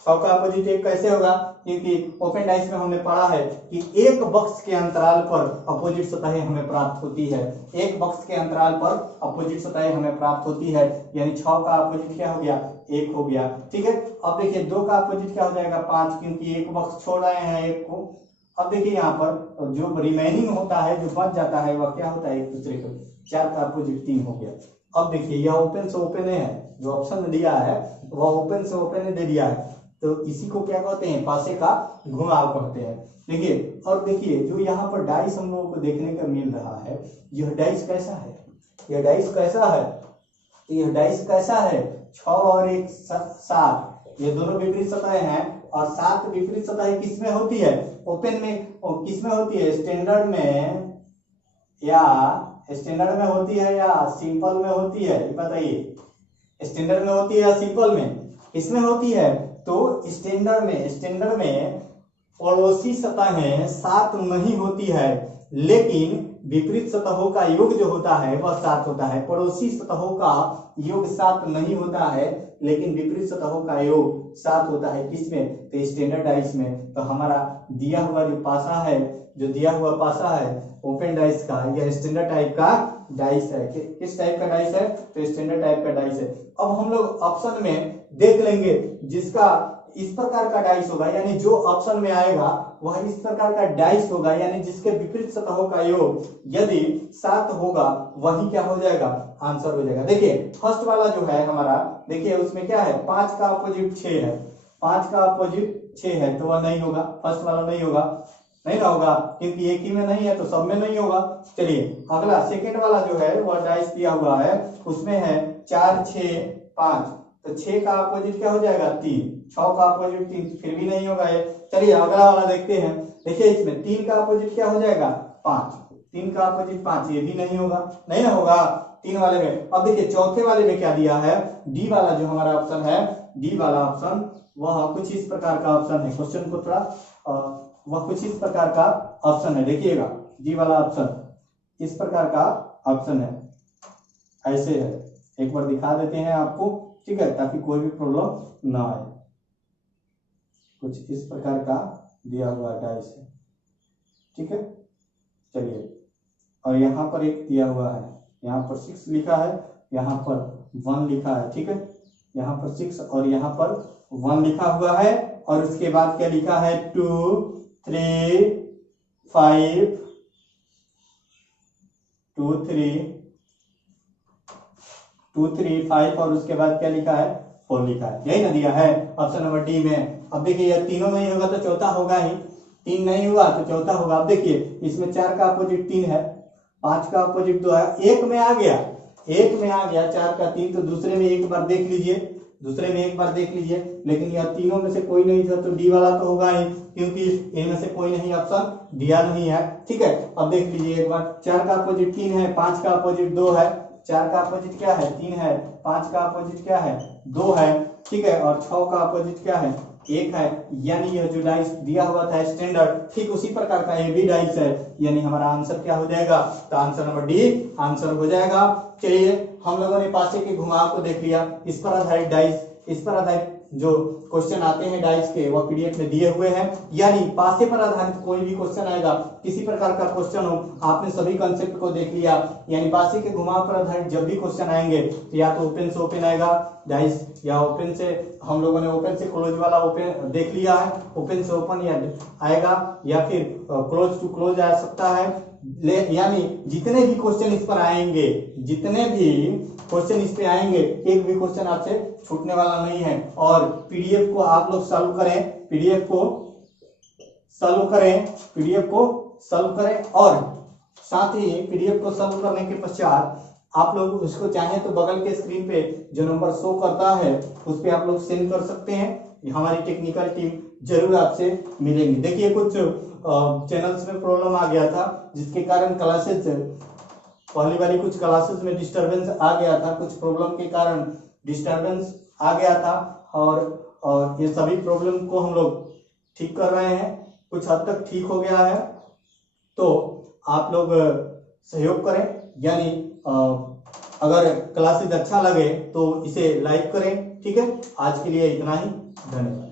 6 का अपोजिट 1 कैसे होगा, क्योंकि ओपन डाइस में हमने पढ़ा है कि एक बक्स के अंतराल पर अपोजिट सतहें हमें प्राप्त होती है, एक बक्स के अंतराल पर अपोजिट सतहें हमें प्राप्त होती है, यानी 6 का अपोजिट क्या हो गया, 1 हो गया, ठीक है। अब देखिए 2 का अपोजिट क्या हो जाएगा, 5, क्योंकि एक बक्स छोड़ रहे हैं 1 को। अब देखिए यहाँ पर जो रिमेनिंग होता है, जो बच जाता है वह क्या होता है, एक दूसरे को, 4 का अपोजिट 3 हो गया। अब देखिए यह ओपन से ओपन है, जो ऑप्शन दिया है वह ओपन से ओपन दे दिया है, तो इसी को क्या कहते हैं, पासे का घुमाव कहते हैं। देखिए और देखिए जो यहाँ पर डाइस हम लोगों को देखने का मिल रहा है, यह डाइस कैसा है, यह डाइस कैसा है, तो यह डाइस कैसा है, 6 और 1 7, ये दोनों विपरीत सतहें हैं। और 7 विपरीत सतहें किसमें होती है, ओपन में, किसमें होती है, स्टैंडर्ड में होती है या सिंपल में होती है, ये बताइए। स्टैंडर्ड में होती है या सिंपल में, किसमें होती है, तो स्टैंडर्ड में पड़ोसी सतहें 7 नहीं होती है, लेकिन विपरीत सतहों का योग जो होता है वह 7 होता है। पड़ोसी सतहों का योग 7 नहीं होता है, लेकिन विपरीत सतहों का योग 7 होता है। किसमें, तो स्टैंडर्ड डाइस में। तो हमारा दिया हुआ जो पासा है, ओपन डाइस का, यह स्टैंडर्ड टाइप का डाइस है। किस टाइप का डाइस है, तो स्टैंडर्ड टाइप का डाइस है। अब हम लोग ऑप्शन में देख लेंगे जिसका इस प्रकार का डाइस होगा, यानी जो ऑप्शन में आएगा वह इस प्रकार का डाइस होगा, यानी जिसके विपरीत सतहों का योग यदि 7 होगा वही क्या हो जाएगा, आंसर हो जाएगा। देखिए फर्स्ट वाला जो है हमारा, देखिए उसमें क्या है, 5 का अपोजिट 6 है, 5 का अपोजिट 6 है, तो वह नहीं होगा, फर्स्ट वाला नहीं होगा, नहीं ना होगा, क्योंकि एक ही में नहीं है तो सब में नहीं होगा। चलिए अगला सेकेंड वाला जो है वह डाइस दिया हुआ है, उसमें है 4 6 5, तो 6 का अपोजिट क्या हो जाएगा, 3, 6 का अपोजिट 3, फिर भी नहीं होगा ये। चलिए अगला वाला देखते हैं। देखिए इसमें 3 का अपोजिट क्या हो जाएगा, 5, 3 का अपोजिट 5, ये भी नहीं होगा, नहीं ना होगा 3 वाले में। अब देखिए चौथे वाले में क्या दिया है, डी वाला जो हमारा ऑप्शन है, डी वाला ऑप्शन वह कुछ इस प्रकार का ऑप्शन है। क्वेश्चन को थोड़ा वह कुछ इस प्रकार का ऑप्शन है, देखिएगा डी वाला ऑप्शन इस प्रकार का ऑप्शन है, ऐसे है। एक बार दिखा देते हैं आपको, ठीक है, ताकि कोई भी प्रॉब्लम ना आए। कुछ इस प्रकार का दिया हुआ डाइस है, ठीक है। चलिए और यहाँ पर एक दिया हुआ है, यहाँ पर 6 लिखा है, यहाँ पर 1 लिखा है, ठीक है, यहाँ पर 6 और यहाँ पर 1 लिखा हुआ है, और उसके बाद क्या लिखा है, 2 3 5 2 3 5 और उसके बाद क्या लिखा है, 4 लिखा है, यही ना दिया है ऑप्शन नंबर डी में। अब देखिए ये तीनों नहीं होगा तो चौथा होगा ही, 3 नहीं हुआ तो चौथा होगा। अब देखिए इसमें 4 का अपोजिट 3 है, 5 का अपोजिट 2 है, एक में आ गया 4 का 3, तो दूसरे में एक बार देख लीजिए, लेकिन यह तीनों में से कोई नहीं था, तो डी वाला तो होगा ही, क्योंकि इनमें से कोई नहीं ऑप्शन दिया नहीं है, ठीक है। अब देख लीजिए एक बार, 4 का अपोजिट 3 है, 5 का अपोजिट 2 है, 4 का अपोजिट क्या है, 3 है, 5 का अपोजिट क्या है, 2 है, ठीक है, और 6 का अपोजिट क्या है, 1 है। यानी यह जो डाइस दिया हुआ था स्टैंडर्ड, ठीक उसी प्रकार का ये भी डाइस है, यानी हमारा आंसर क्या हो जाएगा, तो आंसर नंबर डी आंसर हो जाएगा। चलिए हम लोगों ने पासे के घुमाव को देख लिया, इस पर आधारित डाइस, इस पर आधारित जो क्वेश्चन आते हैं डाइस के वह पीडीएफ में दिए हुए हैं, यानी पासे पर आधारित कोई भी क्वेश्चन आएगा, किसी प्रकार का क्वेश्चन हो, आपने सभी कंसेप्ट को देख लिया, यानी पासे के घुमाव पर आधारित जब भी क्वेश्चन आएंगे तो या तो ओपन से ओपन आएगा डाइस, या ओपन से, हम लोगों ने ओपन से क्लोज वाला ओपन देख लिया है, ओपन से ओपन या आएगा, या फिर क्लोज टू क्लोज आ सकता है। यानी जितने भी क्वेश्चन इस पर आएंगे, इस पे आएंगे, एक भी क्वेश्चन आपसे छूटने वाला नहीं है। और पीडीएफ को आप लोग सॉल्व करें, पीडीएफ को सॉल्व करें, और साथ ही पीडीएफ को सॉल्व करने के पश्चात आप लोग उसको चाहें तो बगल के स्क्रीन पे जो नंबर शो करता है उस पे आप लोग सेंड कर सकते हैं, हमारी टेक्निकल टीम जरूर आपसे मिलेंगी। देखिए कुछ चैनल्स में प्रॉब्लम आ गया था, जिसके कारण क्लासेस, पहली वाली कुछ क्लासेस में डिस्टरबेंस आ गया था, कुछ प्रॉब्लम के कारण डिस्टरबेंस आ गया था, और ये सभी प्रॉब्लम को हम लोग ठीक कर रहे हैं, कुछ हद तक ठीक हो गया है। तो आप लोग सहयोग करें, यानी अगर क्लासेस अच्छा लगे तो इसे लाइक करें, ठीक है। आज के लिए इतना ही, धन्यवाद।